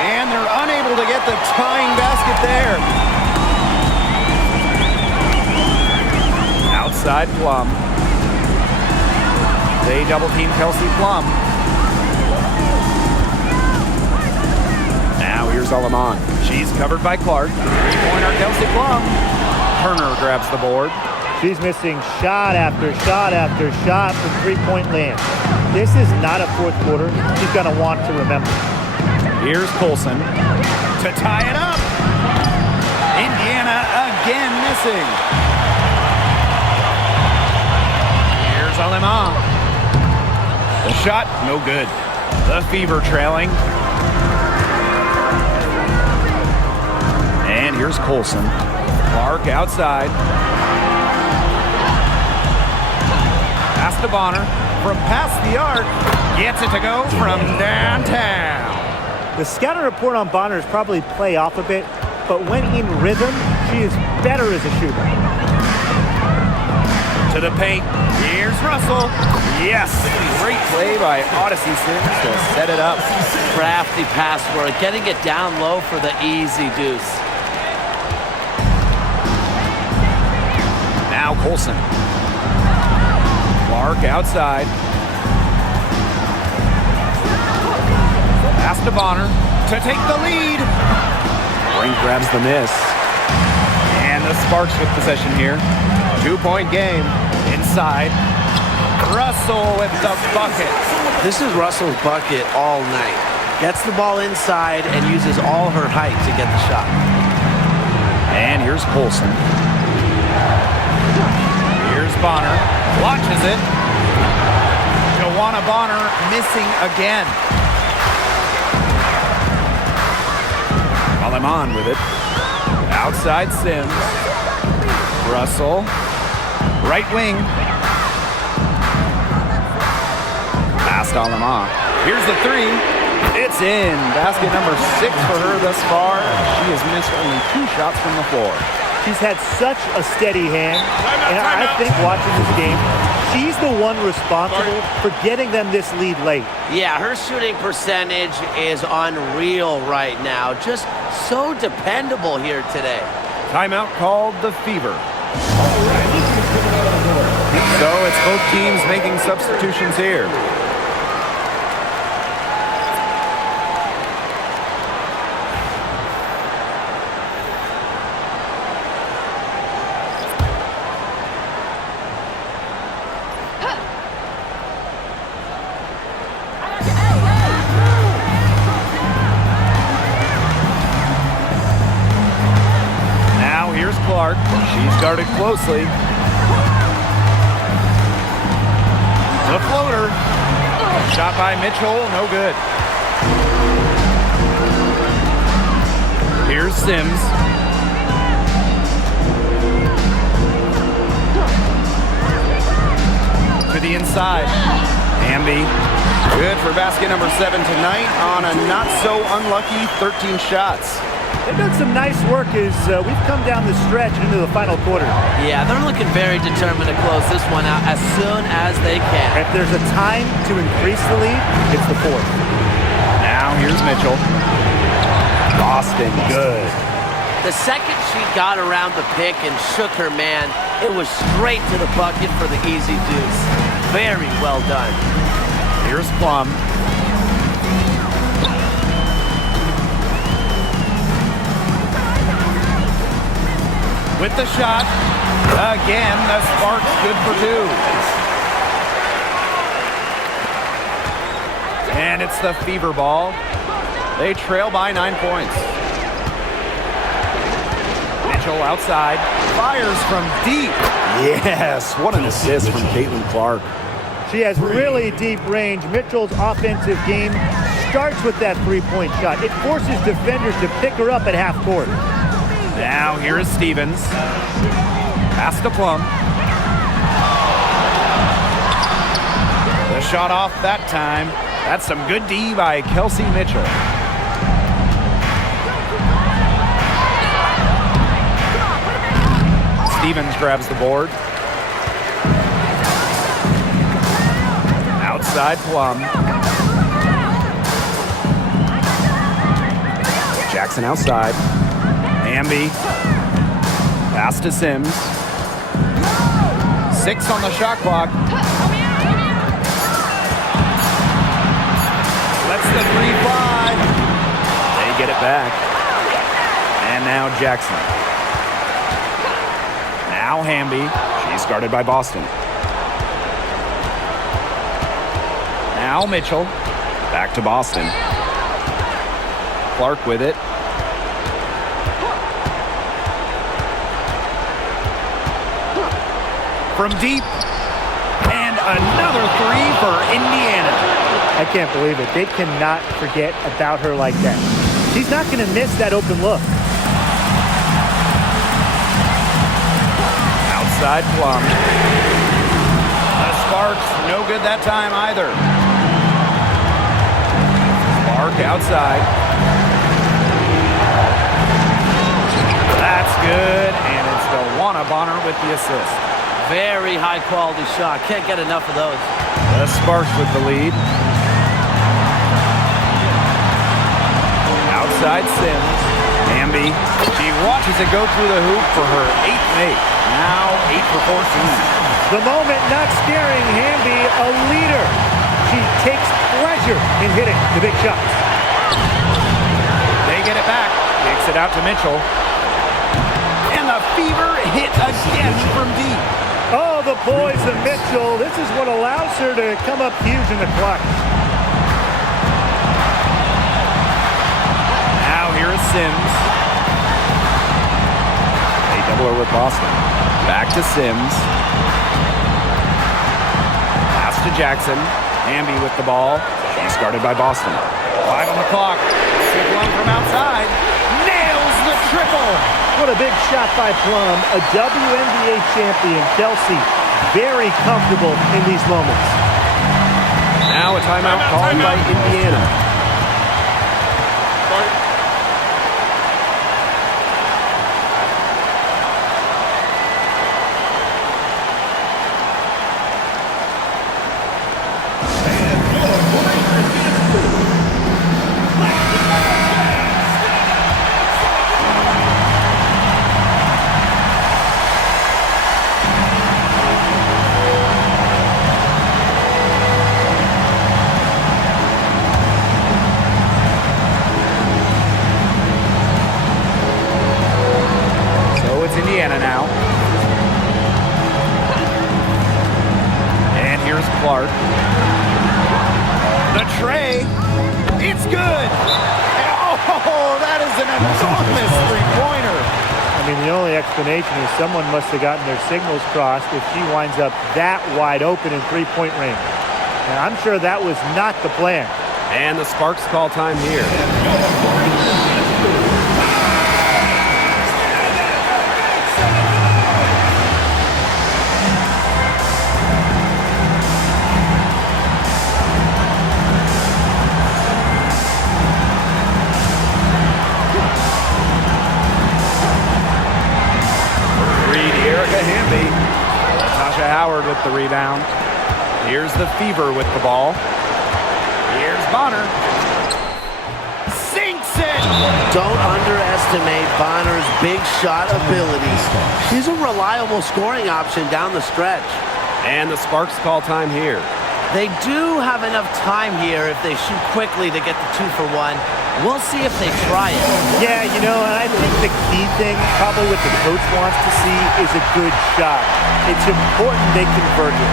And they're unable to get the tying basket there. Outside Plum. They double team Kelsey Plum. Now here's Aleman. She's covered by Clark. 3-pointer Kelsey Plum. Turner grabs the board. She's missing shot after shot after shot from three-point land. This is not a fourth quarter she's going to want to remember. Here's Colson to tie it up. Indiana again missing. Here's Alema. The shot, no good. The Fever trailing. And here's Colson. Clark outside. Pass to Bonner. From past the arc. Gets it to go from downtown. The scouting report on Bonner is probably play off a bit, but when in rhythm, she is better as a shooter. To the paint. Here's Russell. Yes. Great play by Odyssey Sims to set it up. Crafty pass work, getting it down low for the easy deuce. Now Colson. Clark outside. Pass to Bonner to take the lead. Brink grabs the miss. And the Sparks with possession here. 2-point game. outside. Russell with the bucket. This is Russell's bucket all night. Gets the ball inside and uses all her height to get the shot. And here's Colson. Here's Bonner. Watches it. Joanna Bonner missing again. While I'm on with it. Outside Sims. Russell. Right wing. Past Alama. Here's the three. It's in. Basket number 6 for her thus far. She has missed only 2 shots from the floor. She's had such a steady hand, and I think watching this game, she's the one responsible for getting them this lead late. Yeah, her shooting percentage is unreal right now. Just so dependable here today. Timeout called the Fever. So it's both teams making substitutions here. Clark. She's guarded closely. The floater. Shot by Mitchell, no good. Here's Sims. To the inside. Amby. Good for basket number 7 tonight on a not-so-unlucky 13 shots. They've done some nice work as we've come down the stretch and into the final quarter. Yeah, they're looking very determined to close this one out as soon as they can. If there's a time to increase the lead, it's the 4th. Now here's Mitchell. Boston, good. The second she got around the pick and shook her man, it was straight to the bucket for the easy deuce. Very well done. Here's Plum. With the shot. Again, the spark's good for 2. And it's the Fever ball. They trail by 9 points. Mitchell outside. Fires from deep. Yes, what an assist from Caitlin Clark. She has really deep range. Mitchell's offensive game starts with that three-point shot. It forces defenders to pick her up at half court. Now here is Stevens. Pass to Plum. The shot off that time. That's some good D by Kelsey Mitchell. Stevens grabs the board. Outside Plum. Jackson outside. Amby. Pass to Sims. 6 on the shot clock. Lets the 3 fly. They get it back. And now Jackson. Now Hamby. She's guarded by Boston. Now Mitchell. Back to Boston. Clark with it. From deep. And another 3 for Indiana. I can't believe it. They cannot forget about her like that. She's not going to miss that open look. Outside Plum. The spark's no good that time either. Spark outside. That's good, and it's Joanna Bonner with the assist. Very high quality shot. Can't get enough of those. The Sparks with the lead. Outside Sims. Amby. She watches it go through the hoop for her 8th make. Now 8 for 14. The moment not scaring Hamby, a leader. She takes pleasure in hitting the big shots. They get it back. Kicks it out to Mitchell. And the Fever hit again from deep. Oh, the poison Mitchell. This is what allows her to come up huge in the clutch. Now here is Sims. They double her with Boston. Back to Sims. Pass to Jackson. Hamby with the ball. She's guarded by Boston. 5 on the clock. Plum from outside. Nails the triple. What a big shot by Plum. A WNBA champion, Kelsey. Very comfortable in these moments. Now a timeout called by Indiana. Indiana now. And here's Clark. The tray. It's good. Oh, that is an enormous three-pointer. I mean, the only explanation is someone must have gotten their signals crossed if she winds up that wide open in three-point range. And I'm sure that was not the plan. And the Sparks call time here. Howard with the rebound. Here's the Fever with the ball. Here's Bonner. Sinks it! Don't underestimate Bonner's big shot abilities. She's a reliable scoring option down the stretch. And the Sparks call time here. They do have enough time here if they shoot quickly to get the 2 for 1. We'll see if they try it. Yeah, you know, and I think the key thing, probably what the coach wants to see, is a good shot. It's important they convert it.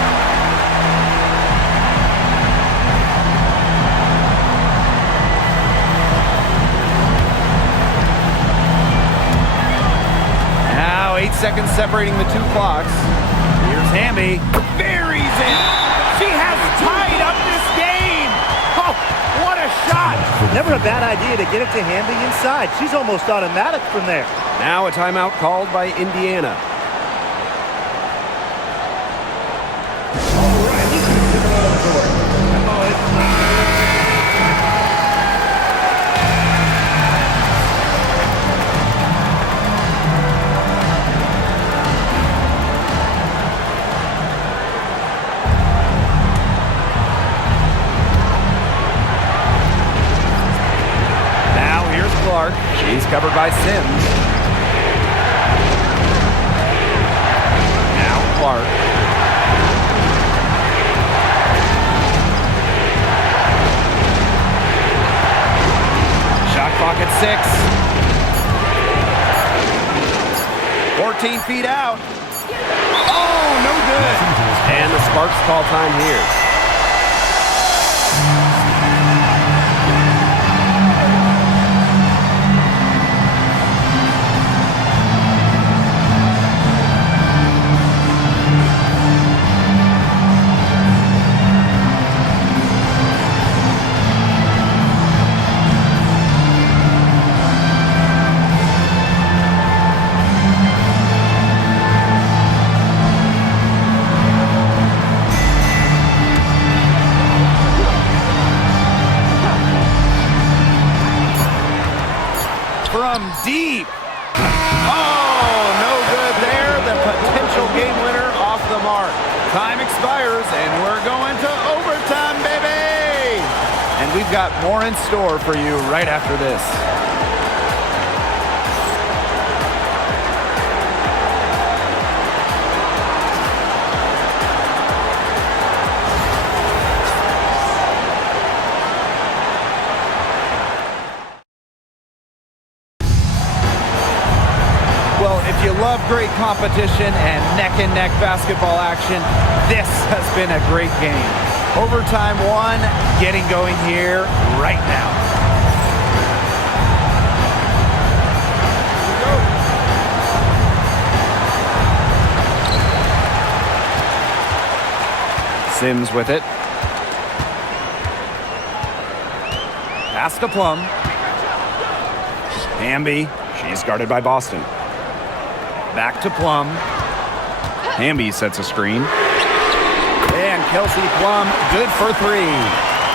Now 8 seconds separating the two clocks. Here's Hamby. Buries it. She has tied up this game. Oh, what a shot. Never a bad idea to get it to Hamby inside. She's almost automatic from there. Now a timeout called by Indiana. She's covered by Sims. Now Clark. Shot clock at 6. 14 feet out. Oh, no good. And the Sparks call time here. From deep. Oh, no good there. The potential game winner off the mark. Time expires, and we're going to overtime, baby. And we've got more in store for you right after this. of great competition and neck-and-neck basketball action. This has been a great game. Overtime one, getting going here right now. Sims with it. Pass to Plum. Hamby. She's guarded by Boston. Back to Plum. Hamby sets a screen. And Kelsey Plum, good for three.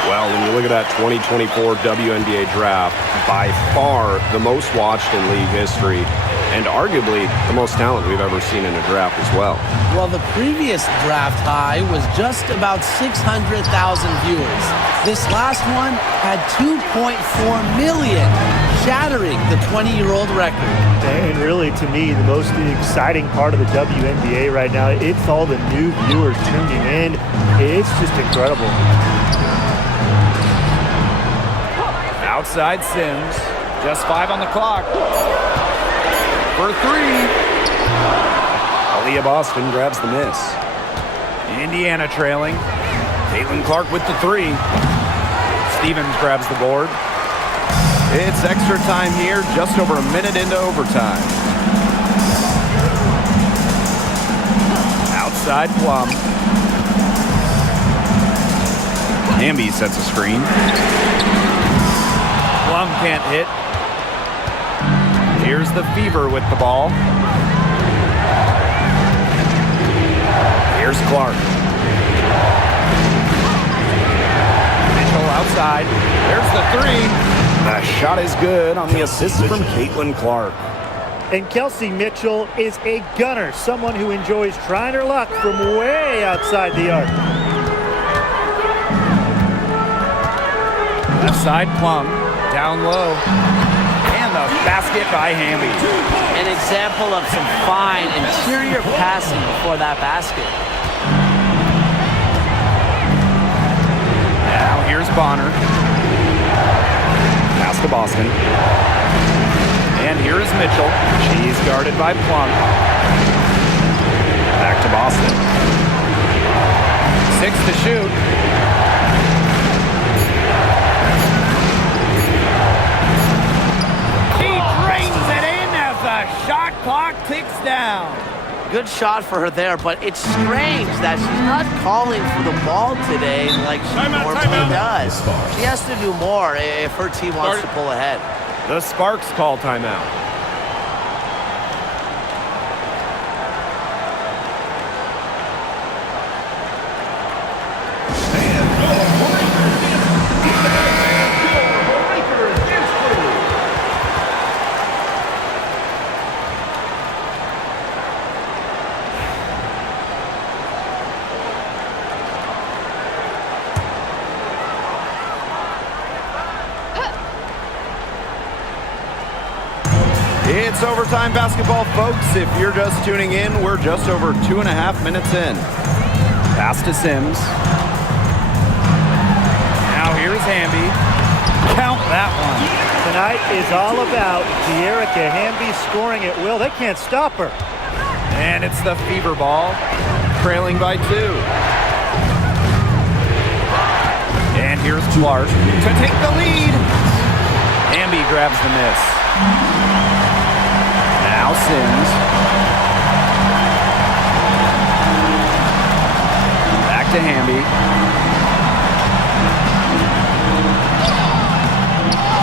Well, when you look at that 2024 WNBA draft, by far the most watched in league history, and arguably the most talent we've ever seen in a draft as well. Well, the previous draft high was just about 600,000 viewers. This last one had 2.4 million, shattering the 20-year-old record. And really, to me, the most exciting part of the WNBA right now, it's all the new viewers tuning in. It's just incredible. Outside Sims, just 5 on the clock. For three. Aaliyah Boston grabs the miss. Indiana trailing. Caitlin Clark with the three. Stevens grabs the board. It's extra time here, just over a minute into overtime. Outside Plum. Hamby sets a screen. Plum can't hit. Here's the Fever with the ball. Here's Clark. Mitchell outside. There's the three. The shot is good on the assist from Caitlin Clark. And Kelsey Mitchell is a gunner, someone who enjoys trying her luck from way outside the arc. Left side Plum, down low. And the basket by Hamby. An example of some fine interior passing before that basket. Now here's Bonner. Pass to Boston. And here is Mitchell. She's guarded by Plum. Back to Boston. 6 to shoot. He drains it in as the shot clock ticks down. Good shot for her there, but it's strange that she's not calling for the ball today like she normally does. She has to do more if her team wants to pull ahead. The Sparks call timeout. It's overtime basketball, folks. If you're just tuning in, we're just over 2.5 minutes in. Pass to Sims. Now here's Hamby. Count that one. Tonight is all about De'Erica Hamby scoring at will. They can't stop her. And it's the Fever ball, trailing by 2. And here's Clark to take the lead. Hamby grabs the miss. Now Sims. Back to Hamby.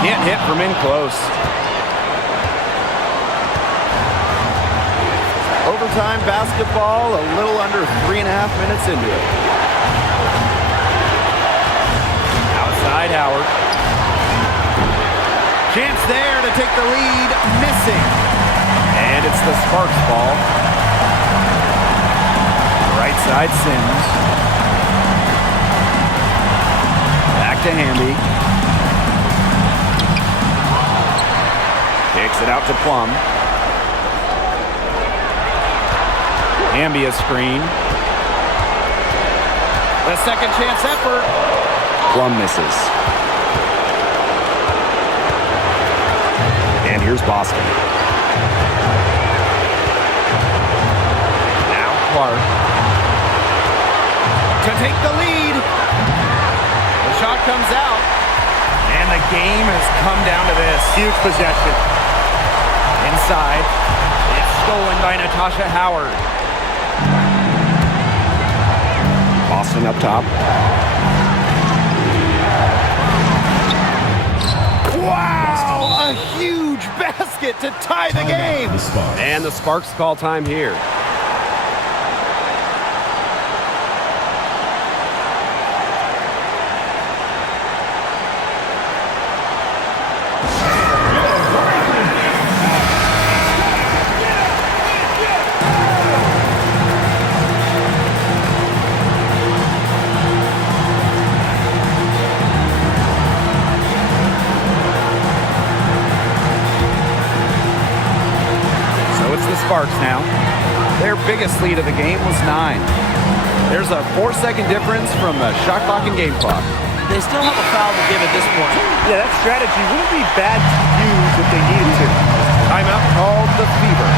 Can't hit from in close. Overtime basketball, a little under 3.5 minutes into it. Outside Howard. Chance there to take the lead, missing. And it's the Sparks ball. Right side Sims. Back to Hamby. Kicks it out to Plum. Hamby a screen. The second chance effort. Plum misses. And here's Boston. Clark to take the lead. The shot comes out, and the game has come down to this. Huge possession. Inside, it's stolen by Natasha Howard. Boston up top. Wow! A huge basket to tie the game. And the Sparks call time here. Sparks now. Their biggest lead of the game was 9. There's a 4-second difference from the shot clock and game clock. They still have a foul to give at this point. Yeah, that strategy wouldn't be bad to use if they needed to. Timeout called the Fever.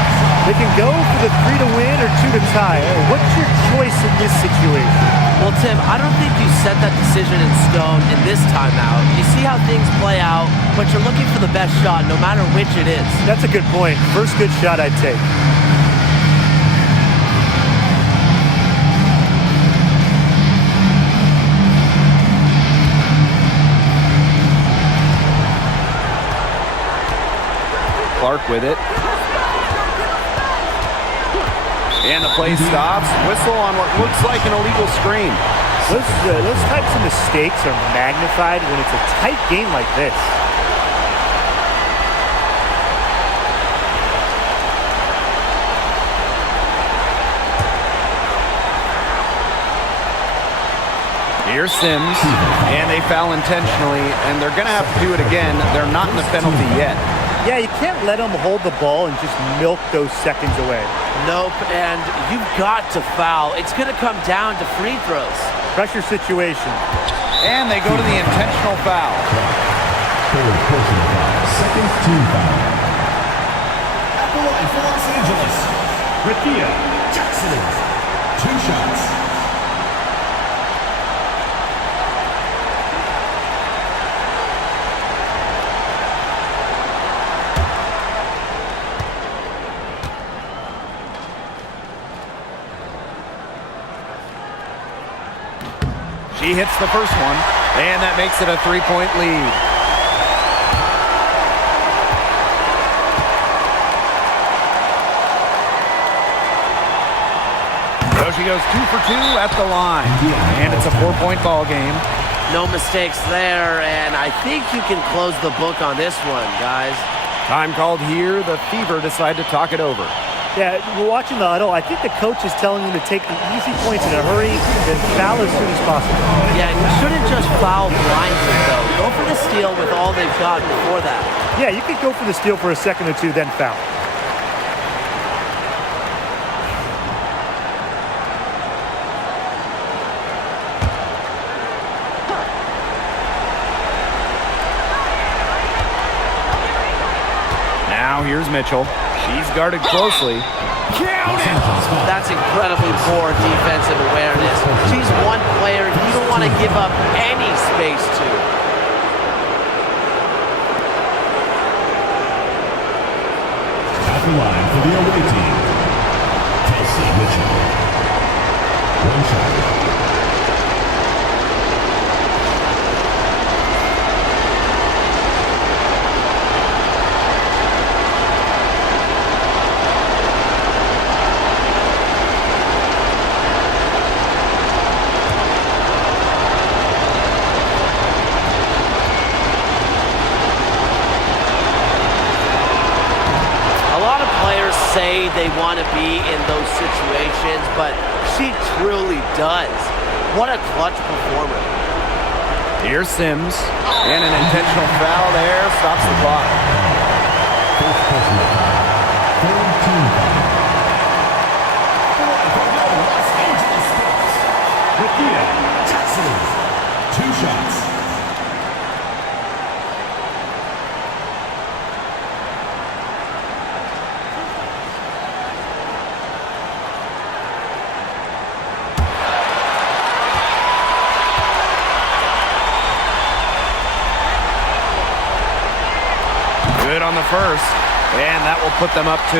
They can go for the 3 to win or 2 to tie. What's your choice in this situation? Well, Tim, I don't think you set that decision in stone in this timeout. You see how things play out, but you're looking for the best shot no matter which it is. That's a good point. First good shot I'd take. Clark with it. And the play stops. Whistle on what looks like an illegal screen. Those types of mistakes are magnified when it's a tight game like this. Here's Sims, and they foul intentionally, and they're going to have to do it again. They're not in the penalty yet. Yeah, you can't let them hold the ball and just milk those seconds away. Nope, and you've got to foul. It's going to come down to free throws. Pressure situation. And they go to the intentional foul. Third personal foul. Second team foul. At the line for Los Angeles, Rakia Jackson. 2 shots. She hits the first one, and that makes it a 3-point lead. So she goes 2 for 2 at the line, and it's a 4-point ball game. No mistakes there, and I think you can close the book on this one, guys. Time called here. The Fever decide to talk it over. Yeah, we're watching the huddle. I think the coach is telling them to take the easy points in a hurry and foul as soon as possible. Yeah, you shouldn't just foul blindly, though. Go for the steal with all they've got before that. Yeah, you could go for the steal for a second or two, then foul. Now here's Mitchell. She's guarded closely. Count it! That's incredibly poor defensive awareness. She's one player you don't want to give up any space to. At the line for the away team, Kelsey Mitchell. 1 shot. Say they want to be in those situations, but she truly does. What a clutch performer. Here's Sims, and an intentional foul there stops the clock. First personal foul. Third team foul. For the Los Angeles Spurs, Rakia Jackson. 2 shots. Good on the first, and that will put them up 2.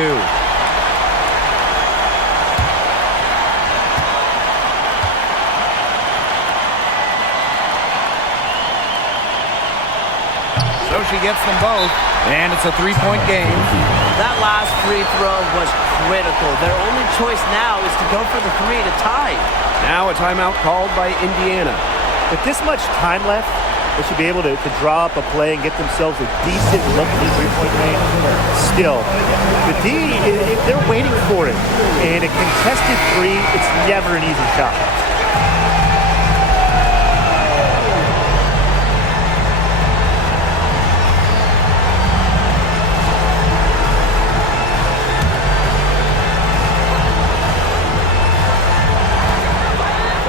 So she gets them both, and it's a 3-point game. That last free throw was critical. Their only choice now is to go for the 3 to tie. Now a timeout called by Indiana. With this much time left, they should be able to draw up a play and get themselves a decent look at the three-point range. Still, the D, they're waiting for it. And a contested 3, it's never an easy shot.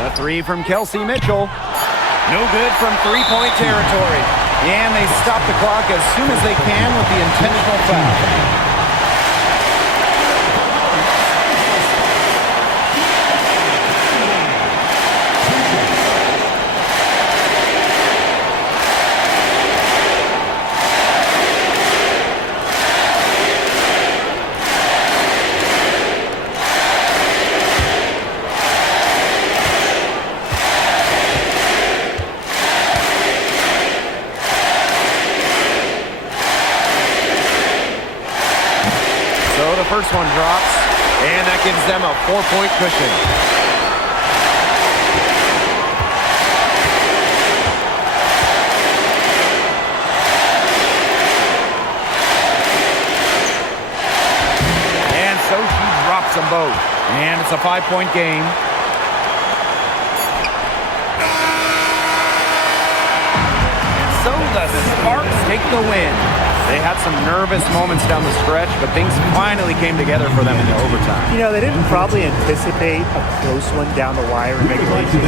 The 3 from Kelsey Mitchell. No good from 3-point territory. And they stop the clock as soon as they can with the intentional foul. First one drops, and that gives them a 4-point cushion. And so she drops them both, and it's a 5-point game. So the Sparks take the win. They had some nervous moments down the stretch, but things finally came together for them in the overtime. You know, they didn't probably anticipate a close one down the wire in regulation,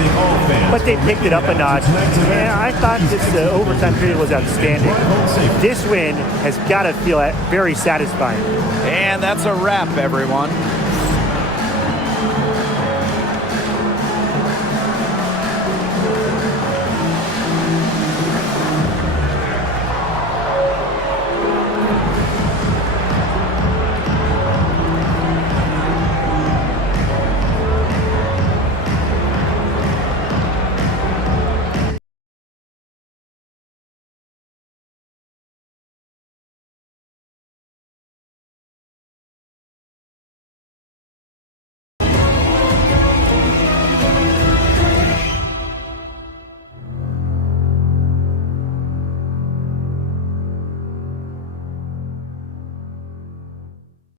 but they picked it up a notch. And I thought this overtime period was outstanding. This win has got to feel very satisfying. And that's a wrap, everyone.